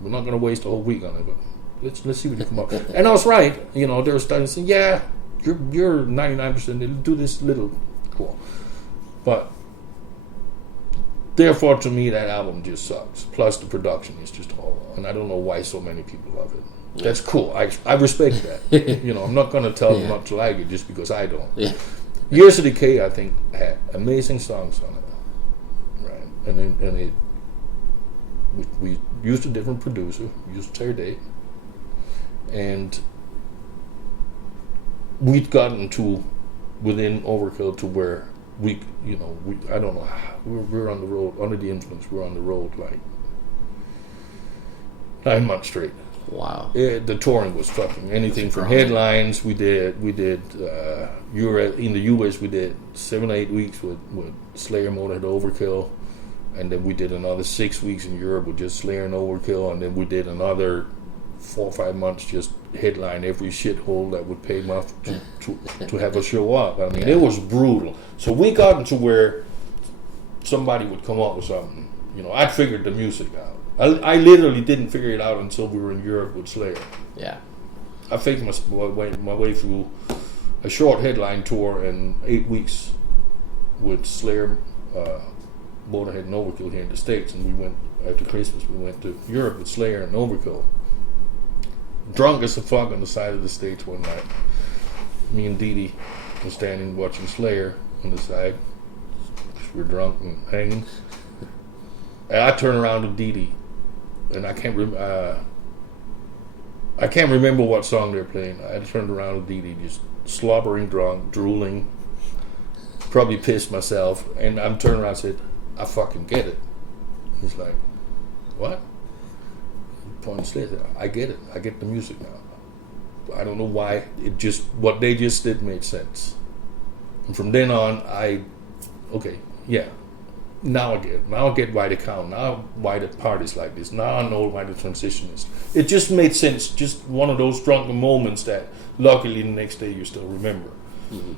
We're not going to waste a whole week on it, but let's see what you come up with. And I was right. They were starting to say, yeah, you're 99%. Do this little cool, but therefore, to me, that album just sucks. Plus, the production is just horrible, and I don't know why so many people love it. That's cool. I respect that. I'm not going to tell them not to like it just because I don't. Yeah. Years of Decay, I think, had amazing songs on it, right? We used a different producer. We used Terry Day, and we'd gotten to within Overkill to where we I don't know, we're on the road under the influence. We're on the road like 9 months straight. Wow. The touring was fucking anything from headlines. We did Europe, in the US we did 7 or 8 weeks with Slayer, Motorhead, Overkill, and then we did another 6 weeks in Europe with just Slayer and Overkill, and then we did another 4 or 5 months just headline every shithole that would pay enough to have a show up. I mean, it was brutal. So we got into where somebody would come up with something. I'd figured the music out. I literally didn't figure it out until we were in Europe with Slayer. Yeah. I faked my way through a short headline tour in 8 weeks with Slayer, Motorhead, and Overkill here in the States, and we went after Christmas. We went to Europe with Slayer and Overkill. Drunk as a fuck on the side of the stage one night. Me and Dee Dee were standing watching Slayer on the side. We were drunk and hanging. And I turned around to Dee Dee, and I can't remember what song they're playing. I turned around to Dee Dee, just slobbering drunk, drooling, probably pissed myself, and I'm turning around and said, I fucking get it. He's like, what? Point Slayer. I get it. I get the music now. I don't know why. What they just did made sense. And from then on, now I get why they count. Now why the part is like this. Now I know why the transition is. It just made sense. Just one of those drunken moments that luckily the next day you still remember. Mm-hmm.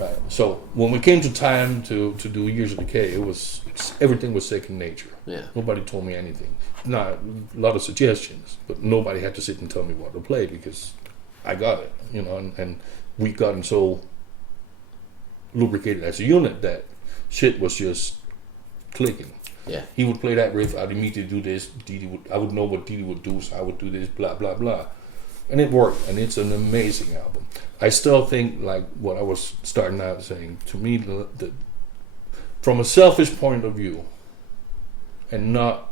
Right. So when we came to time to do Years of Decay, everything was second nature. Yeah. Nobody told me anything. Not a lot of suggestions, but nobody had to sit and tell me what to play because I got it. And we gotten so lubricated as a unit that shit was just clicking. Yeah. He would play that riff, I'd immediately do this. I would know what Dee Dee would do, so I would do this, blah, blah, blah. And it worked, and it's an amazing album. I still think, like what I was starting out saying, to me, from a selfish point of view, and not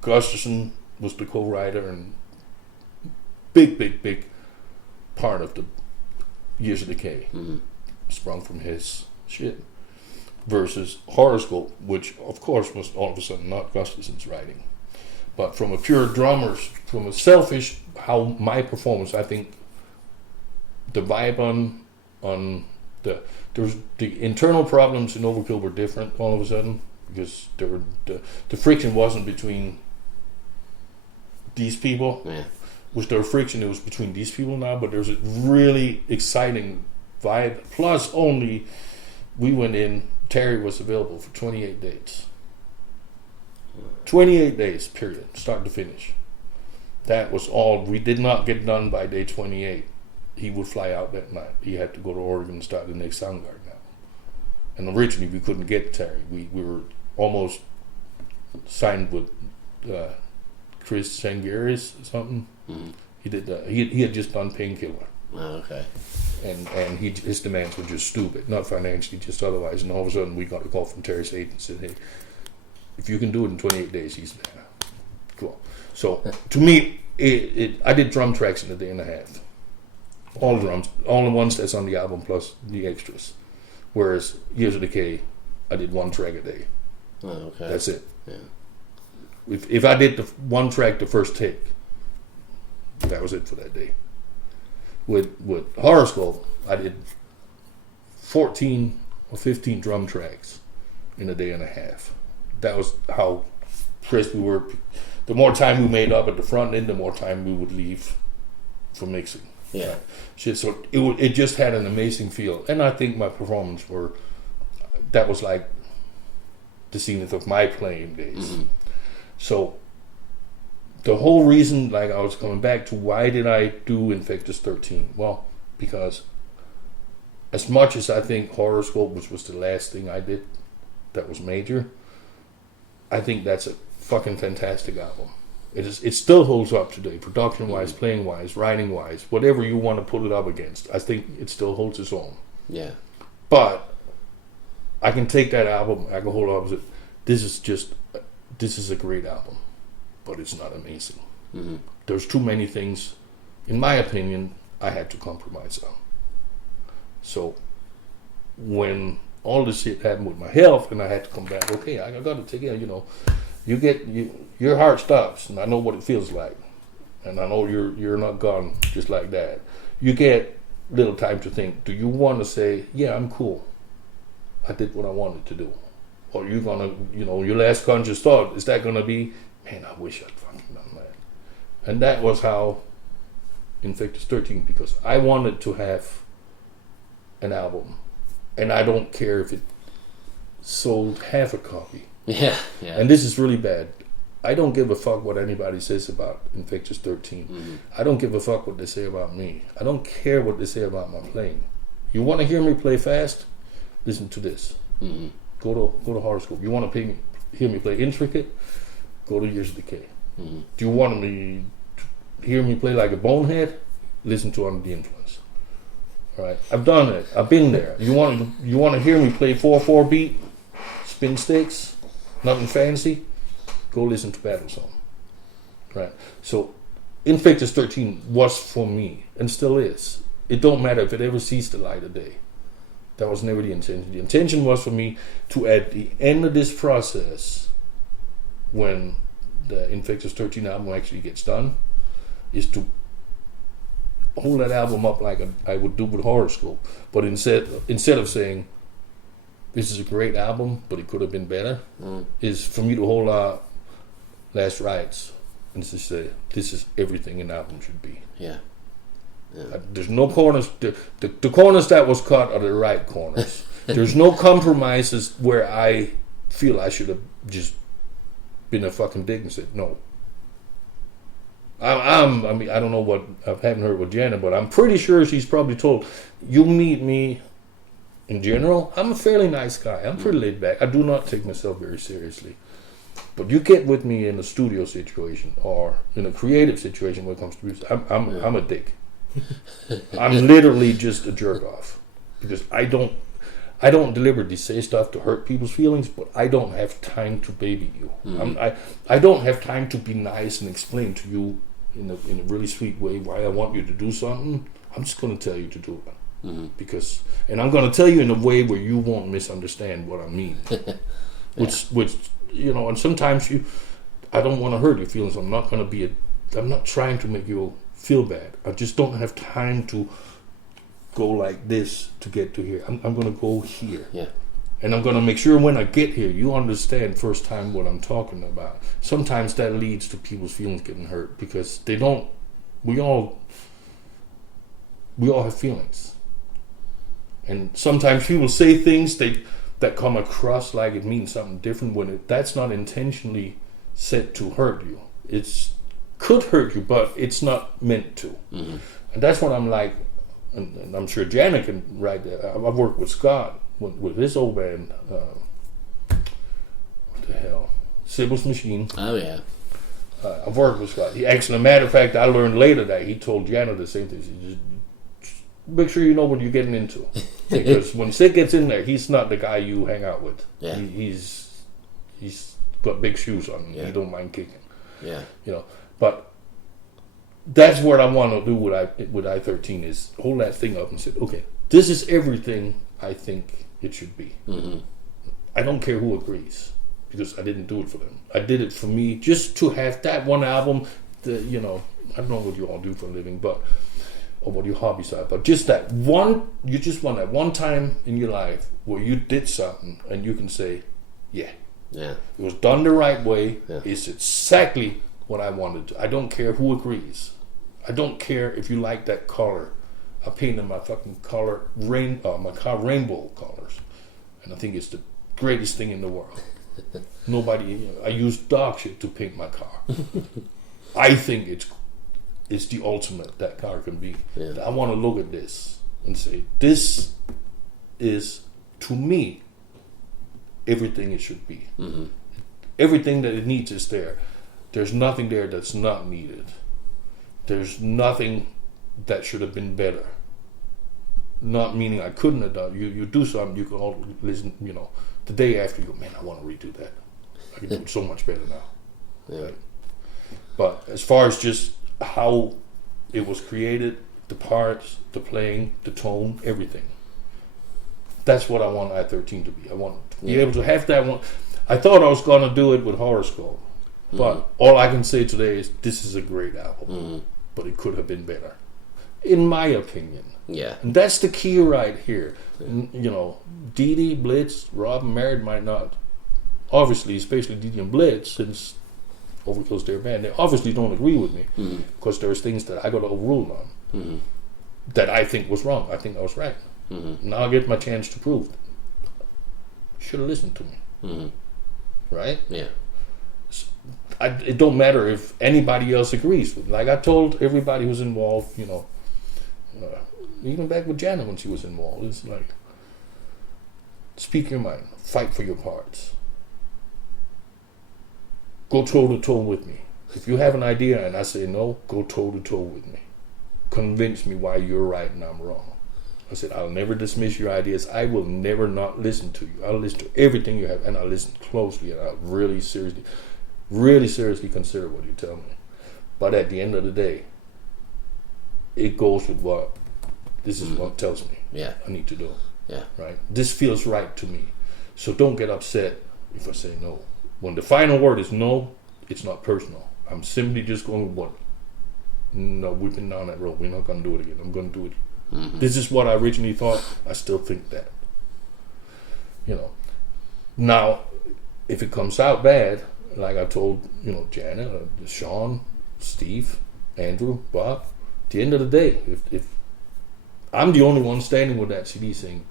Gustafson was the co-writer and big part of the Years of Decay, sprung from his shit, versus Horoscope, which of course was all of a sudden not Gustafson's writing. But from a pure drummer's, from a selfish, how my performance, I think the vibe on the internal problems in Overkill were different all of a sudden, because there were the friction wasn't between these people. Yeah. Was there friction? It was between these people now, but there's a really exciting vibe. Plus, only we went in. Terry was available for 28 days. 28 days, period, start to finish. That was all. We did not get done by day 28. He would fly out that night. He had to go to Oregon and start the next Soundgarden now. And originally we couldn't get Terry. We were almost signed with Chris Sangaris or something. Mm-hmm. He did. He had just done Painkiller. Oh, okay. And his demands were just stupid, not financially, just otherwise. And all of a sudden we got a call from Terry's agent and said, "Hey, if you can do it in 28 days, he's there." Cool. So to me, I did drum tracks in a day and a half. All drums, all the ones that's on the album plus the extras. Whereas Years of Decay, I did one track a day. Oh, okay. That's it. Yeah. If I did the one track the first take, that was it for that day. With Horoscope, I did 14 or 15 drum tracks in a day and a half. That was how pressed we were. The more time we made up at the front end, the more time we would leave for mixing. Yeah. Right? Shit, so it just had an amazing feel. And I think my performance that was like the zenith of my playing days. Mm-hmm. So the whole reason, like I was coming back to, why did I do Infectus 13? Well, because as much as I think Horoscope, which was the last thing I did that was major, I think that's a fucking fantastic album. It still holds up today, production-wise, playing-wise, writing-wise, whatever you want to put it up against. I think it still holds its own. Yeah. But I can take that album, I can hold up. This is a great album, but it's not amazing. Mm-hmm. There's too many things, in my opinion, I had to compromise on. So when all this shit happened with my health, and I had to come back, okay, I got to take it. Your heart stops, and I know what it feels like, and I know you're not gone just like that. You get little time to think. Do you want to say, yeah, I'm cool, I did what I wanted to do, or you gonna, your last conscious thought is that gonna be, man, I wish I'd fucking done that. And that was how Infectus 13, because I wanted to have an album, and I don't care if it sold half a copy. Yeah. And this is really bad. I don't give a fuck what anybody says about Infectus 13. Mm-hmm. I don't give a fuck what they say about me. I don't care what they say about my playing. You want to hear me play fast? Listen to this. Mm-hmm. Go to Horoscope. You want to hear me play intricate? Go to Years of Decay. Mm-hmm. Do you want me to hear me play like a bonehead? Listen to Under the Influence. All right, I've done it. I've been there. You want to hear me play 4/4 beat, spin sticks, nothing fancy? Go listen to Battlezone. Right. So Infectus 13 was for me, and still is. It don't matter if it ever sees the light of day. That was never the intention. The intention was for me to, at the end of this process, when the Infectus 13 album actually gets done, is to hold that album up like I would do with Horoscope. But instead of saying, this is a great album, but it could have been better, is for me to hold out Last Rites and to say, this is everything an album should be. Yeah. There's no corners. The corners that was cut are the right corners. There's no compromises where I feel I should have just been a fucking dick and said no. I don't know what, I haven't heard with Janet, but I'm pretty sure she's probably told, you meet me in general, I'm a fairly nice guy. I'm pretty laid back. I do not take myself very seriously. But you get with me in a studio situation or in a creative situation when it comes to music, I'm a dick. I'm literally just a jerk off because I don't deliberately say stuff to hurt people's feelings, but I don't have time to baby you. I don't have time to be nice and explain to you in a really sweet way why I want you to do something. I'm just going to tell you to do it. Because, and I'm going to tell you in a way where you won't misunderstand what I mean. Which, and sometimes I don't want to hurt your feelings. I'm not trying to make you feel bad. I just don't have time to go like this to get to here. I'm going to go here. Yeah. And I'm going to make sure when I get here, you understand first time what I'm talking about. Sometimes that leads to people's feelings getting hurt because they don't. We all have feelings, and sometimes people say things that come across like it means something different when that's not intentionally said to hurt you. It's could hurt you, but it's not meant to. And that's what I'm like. And I'm sure Janet can write that. I've worked with Scott with his old band. What the hell? Sybil's Machine. Oh, yeah. I've worked with Scott. As a matter of fact, I learned later that he told Janet the same thing. He just make sure you know what you're getting into. Because when Sid gets in there, he's not the guy you hang out with. Yeah. He's got big shoes on. Yeah. He don't mind kicking. Yeah. But that's what I want to do with I-13 is hold that thing up and say, okay, this is everything I think it should be. I don't care who agrees because I didn't do it for them. I did it for me just to have that one album. I don't know what you all do for a living, or what your hobbies are, but just that one. You just want that one time in your life where you did something and you can say, yeah, it was done the right way. Yeah. It's exactly what I wanted to. I don't care who agrees. I don't care if you like that color. I painted my fucking color my car rainbow colors, and I think it's the greatest thing in the world. I use dog shit to paint my car. I think it's the ultimate that car can be. Yeah. I want to look at this and say, this is to me everything it should be. Everything that it needs is there. There's nothing there that's not needed. There's nothing that should have been better. Not meaning I couldn't have done. You do something, you can all listen, the day after you go, man, I want to redo that. I can do it so much better now. Yeah. Right? But as far as just how it was created, the parts, the playing, the tone, everything. That's what I want I-13 to be. I want to be able to have that one. I thought I was going to do it with Horoscope. But all I can say today is this is a great album. But it could have been better. In my opinion. Yeah. And that's the key right here. Dee Dee, Blitz, Rob and Merritt might not. Obviously, especially Dee Dee and Blitz, since Overkill's their band, they obviously don't agree with me. Because there's things that I got to overrule on. That I think was wrong. I think I was right. Now I get my chance to prove it. Should have listened to me. Right? Yeah. It don't matter if anybody else agrees with me. Like I told everybody who's involved, even back with Janet when she was involved, it's like, speak your mind, fight for your parts, go toe to toe with me. If you have an idea and I say no, go toe to toe with me. Convince me why you're right and I'm wrong. I said, I'll never dismiss your ideas. I will never not listen to you. I'll listen to everything you have, and I'll listen closely, and I'll really seriously consider what you tell me. But at the end of the day, it goes with what this is what tells me I need to do. Yeah. Right? This feels right to me. So don't get upset if I say no. When the final word is no, it's not personal. I'm simply just going with what? No, we've been down that road. We're not going to do it again. I'm going to do it. This is what I originally thought. I still think that. Now, if it comes out bad, like I told, Janet, Sean, Steve, Andrew, Bob, at the end of the day, if I'm the only one standing with that CD saying,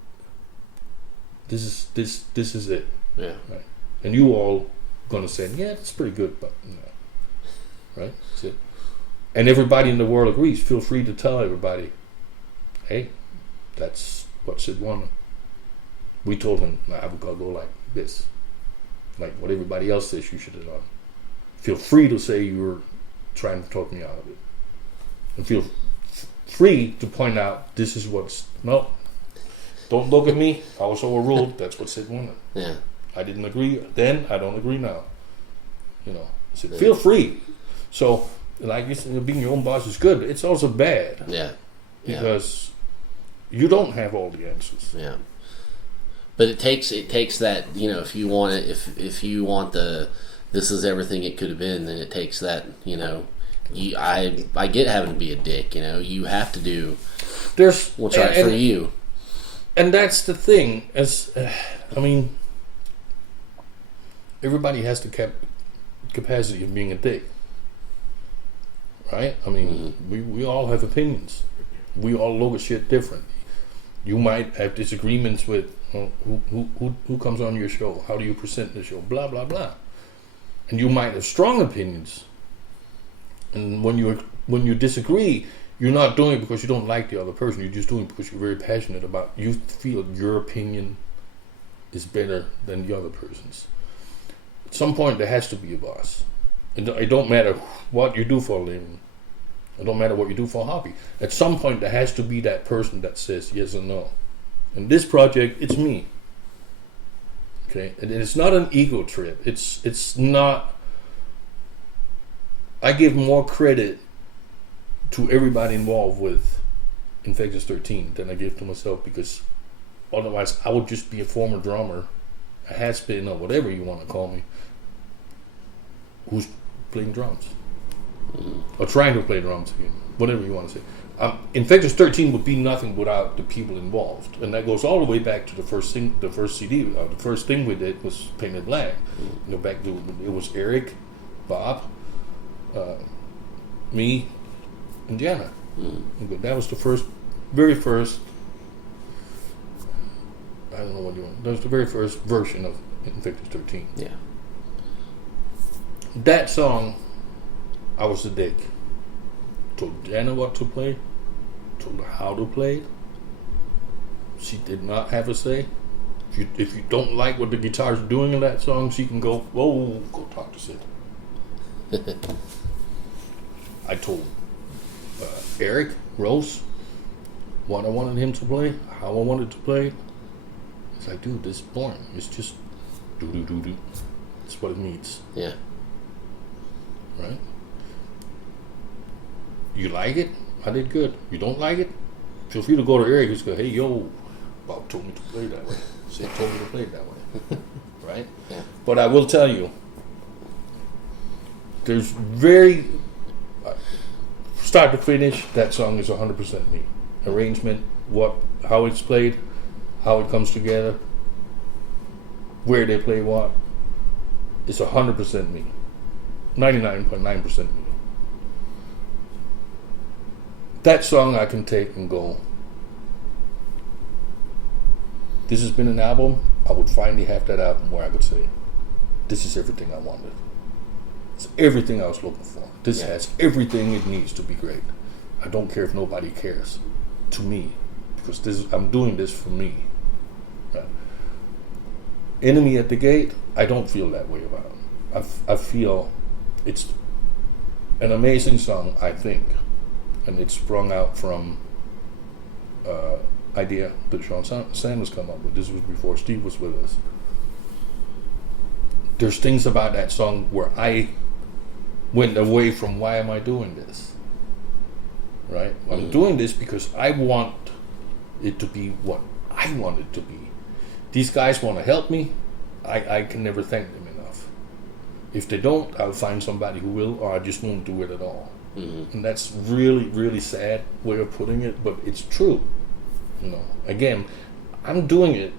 this is it. Yeah. Right. And you all gonna say, yeah, it's pretty good, but right? That's it. And everybody in the world agrees. Feel free to tell everybody, hey, that's what Sid wanted. We told him, nah, we gotta go like this. Like what everybody else says you should have done. Feel free to say you were trying to talk me out of it. And feel free to point out this is what's no. Don't look at me. I was overruled. That's what Sid wanted. Yeah. I didn't agree then. I don't agree now. You know, Sid, feel free. So, like you said, being your own boss is good. It's also bad. Yeah. Because you don't have all the answers. Yeah. But it takes that, you know, if you want it, if you want this is everything it could have been, then it takes that, you know, I get having to be a dick, you know, you have to do what's right for you. And that's the thing, I mean, everybody has the capacity of being a dick, right? I mean, we all have opinions. We all look at shit different. You might have disagreements with who comes on your show, how do you present the show, blah blah blah, and you might have strong opinions. And when you disagree, you're not doing it because you don't like the other person. You're just doing it because you're very passionate about. You feel your opinion is better than the other person's. At some point, there has to be a boss. It don't matter what you do for a living. It don't matter what you do for a hobby. At some point, there has to be that person that says yes or no. In this project, it's me. Okay, and it's not an ego trip. It's not. I give more credit to everybody involved with Infectus 13 than I give to myself, because otherwise I would just be a former drummer, a has-been, or whatever you want to call me, who's playing drums. Or trying to play drums again, whatever you want to say. Infectus 13 would be nothing without the people involved, and that goes all the way back to the first CD. The first thing we did was Painted Black. You know, back to it was Eric, Bob, me, and Jana. That was the very first. I don't know what you want. That was the very first version of Infectus 13. Yeah. That song, I was a dick. Told Jana what to play. Told her how to play. She did not have a say. If you don't like what the guitar's doing in that song, she can go talk to Sid. I told Eric Rose what I wanted him to play, how I wanted to play. It's like, dude, this is boring. It's just do. That's what it needs. Yeah. Right? You like it? I did good. You don't like it? Feel free to go to Eric and go, hey, yo, Bob told me to play that way. Sid told me to play it that way. Right? Yeah. But I will tell you, there's very, start to finish, that song is 100% me. Arrangement, how it's played, how it comes together, where they play what, it's 100% me. 99.9% me. That song I can take and go, this has been an album, I would finally have that album where I could say, this is everything I wanted. It's everything I was looking for. This has everything it needs to be great. I don't care if nobody cares. To me. Because I'm doing this for me. Right? Enemy at the Gate, I don't feel that way about it. I feel it's an amazing song, I think. And it's sprung out from idea that Sean Sanders come up with. This was before Steve was with us. There's things about that song where I went away from, why am I doing this? Right? I'm doing this because I want it to be what I want it to be. These guys want to help me. I can never thank them enough. If they don't, I'll find somebody who will, or I just won't do it at all. And that's really, really sad way of putting it, but it's true. You know, again, I'm doing it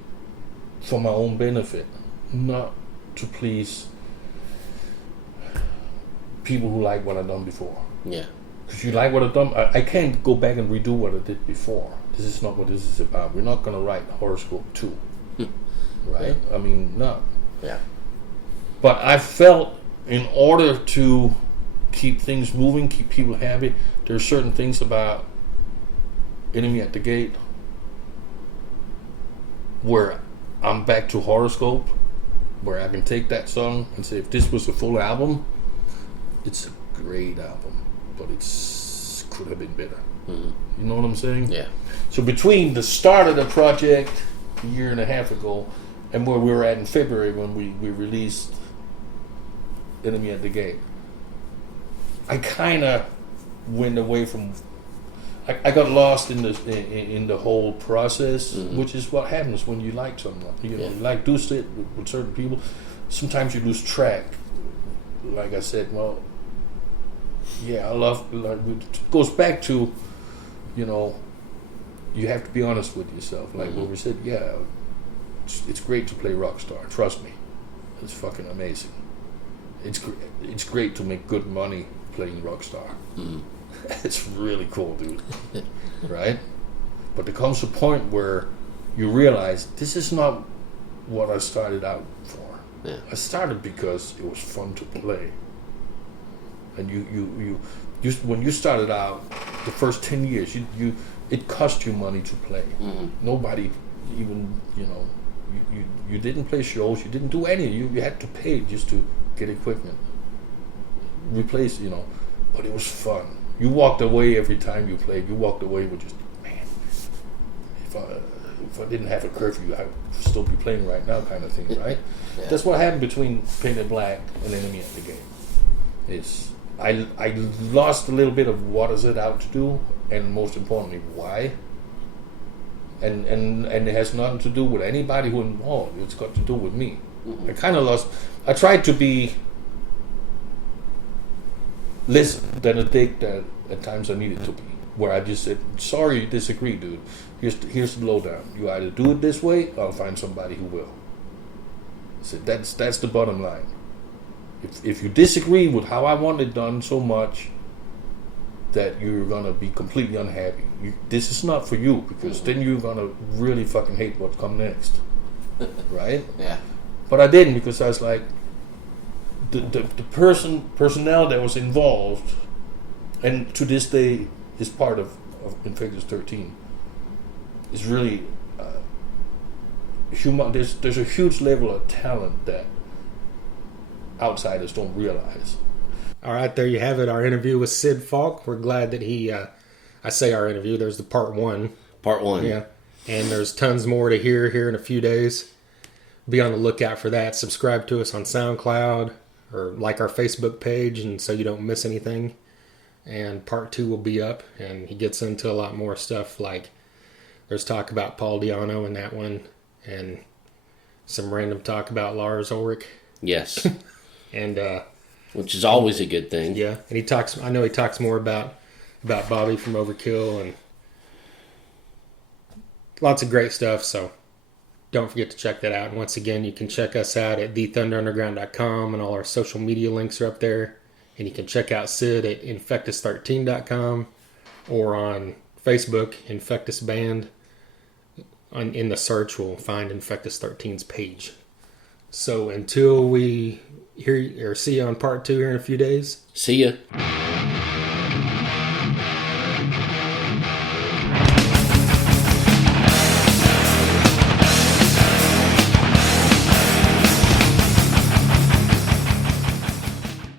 for my own benefit, not to please people who like what I've done before. Yeah. Because you like what I've done, I can't go back and redo what I did before. This is not what this is about. We're not going to write Horoscope 2. Right? Yeah. I mean, no. Yeah. But I felt in order to keep things moving, keep people happy, there are certain things about Enemy at the Gate where I'm back to Horoscope, where I can take that song and say, if this was a full album, it's a great album, but it could have been better. You know what I'm saying? Yeah. So between the start of the project a year and a half ago and where we were at in February when we released Enemy at the Gate, I kind of went away from. I got lost in the whole process, which is what happens when you like someone. You know, you like do shit with certain people. Sometimes you lose track. Like I said, well, yeah, I love. It goes back to, you know, you have to be honest with yourself. Like what we said, yeah, it's great to play Rockstar. Trust me, it's fucking amazing. It's great to make good money playing Rockstar. It's really cool, dude. Right? But there comes a point where you realize this is not what I started out for. Yeah. I started because it was fun to play. And you when you started out, the first 10 years, it cost you money to play. Nobody even, you know, you didn't play shows, you didn't do any. You had to pay just to get equipment. Replace, you know, but it was fun. You walked away every time you played. You walked away with just, man, if I didn't have a curfew, I would still be playing right now, kind of thing, right? Yeah. That's what happened between Painted Black and Enemy at the Game. Is I lost a little bit of what is it out to do, and most importantly, why. And it has nothing to do with anybody who involved. It's got to do with me. I kind of lost. I tried to be less than a dick that at times I needed to be. Where I just said, sorry, you disagree, dude. Here's the lowdown. You either do it this way, or I'll find somebody who will. I said, that's the bottom line. If you disagree with how I want it done so much that you're gonna be completely unhappy, this is not for you, because then you're gonna really fucking hate what's come next. Right? Yeah. But I didn't, because I was like, the personnel that was involved, and to this day is part of Infectus 13, is really human. There's a huge level of talent that outsiders don't realize. All right, there you have it. Our interview with Sid Falck. We're glad that he. I say our interview. There's the part one. Part one. Yeah, and there's tons more to hear here in a few days. Be on the lookout for that. Subscribe to us on SoundCloud or like our Facebook page, and so you don't miss anything. And part two will be up, and he gets into a lot more stuff. Like there's talk about Paul Dianno in that one, and some random talk about Lars Ulrich. Yes. And which is always a good thing. Yeah, and he talks. I know he talks more about Bobby from Overkill and lots of great stuff. So don't forget to check that out. And once again, you can check us out at thethunderunderground.com, and all our social media links are up there. And you can check out Sid at infectus13.com or on Facebook, Infectus Band. In the search, we'll find Infectus 13's page. So until we hear or see you on part two here in a few days. See ya.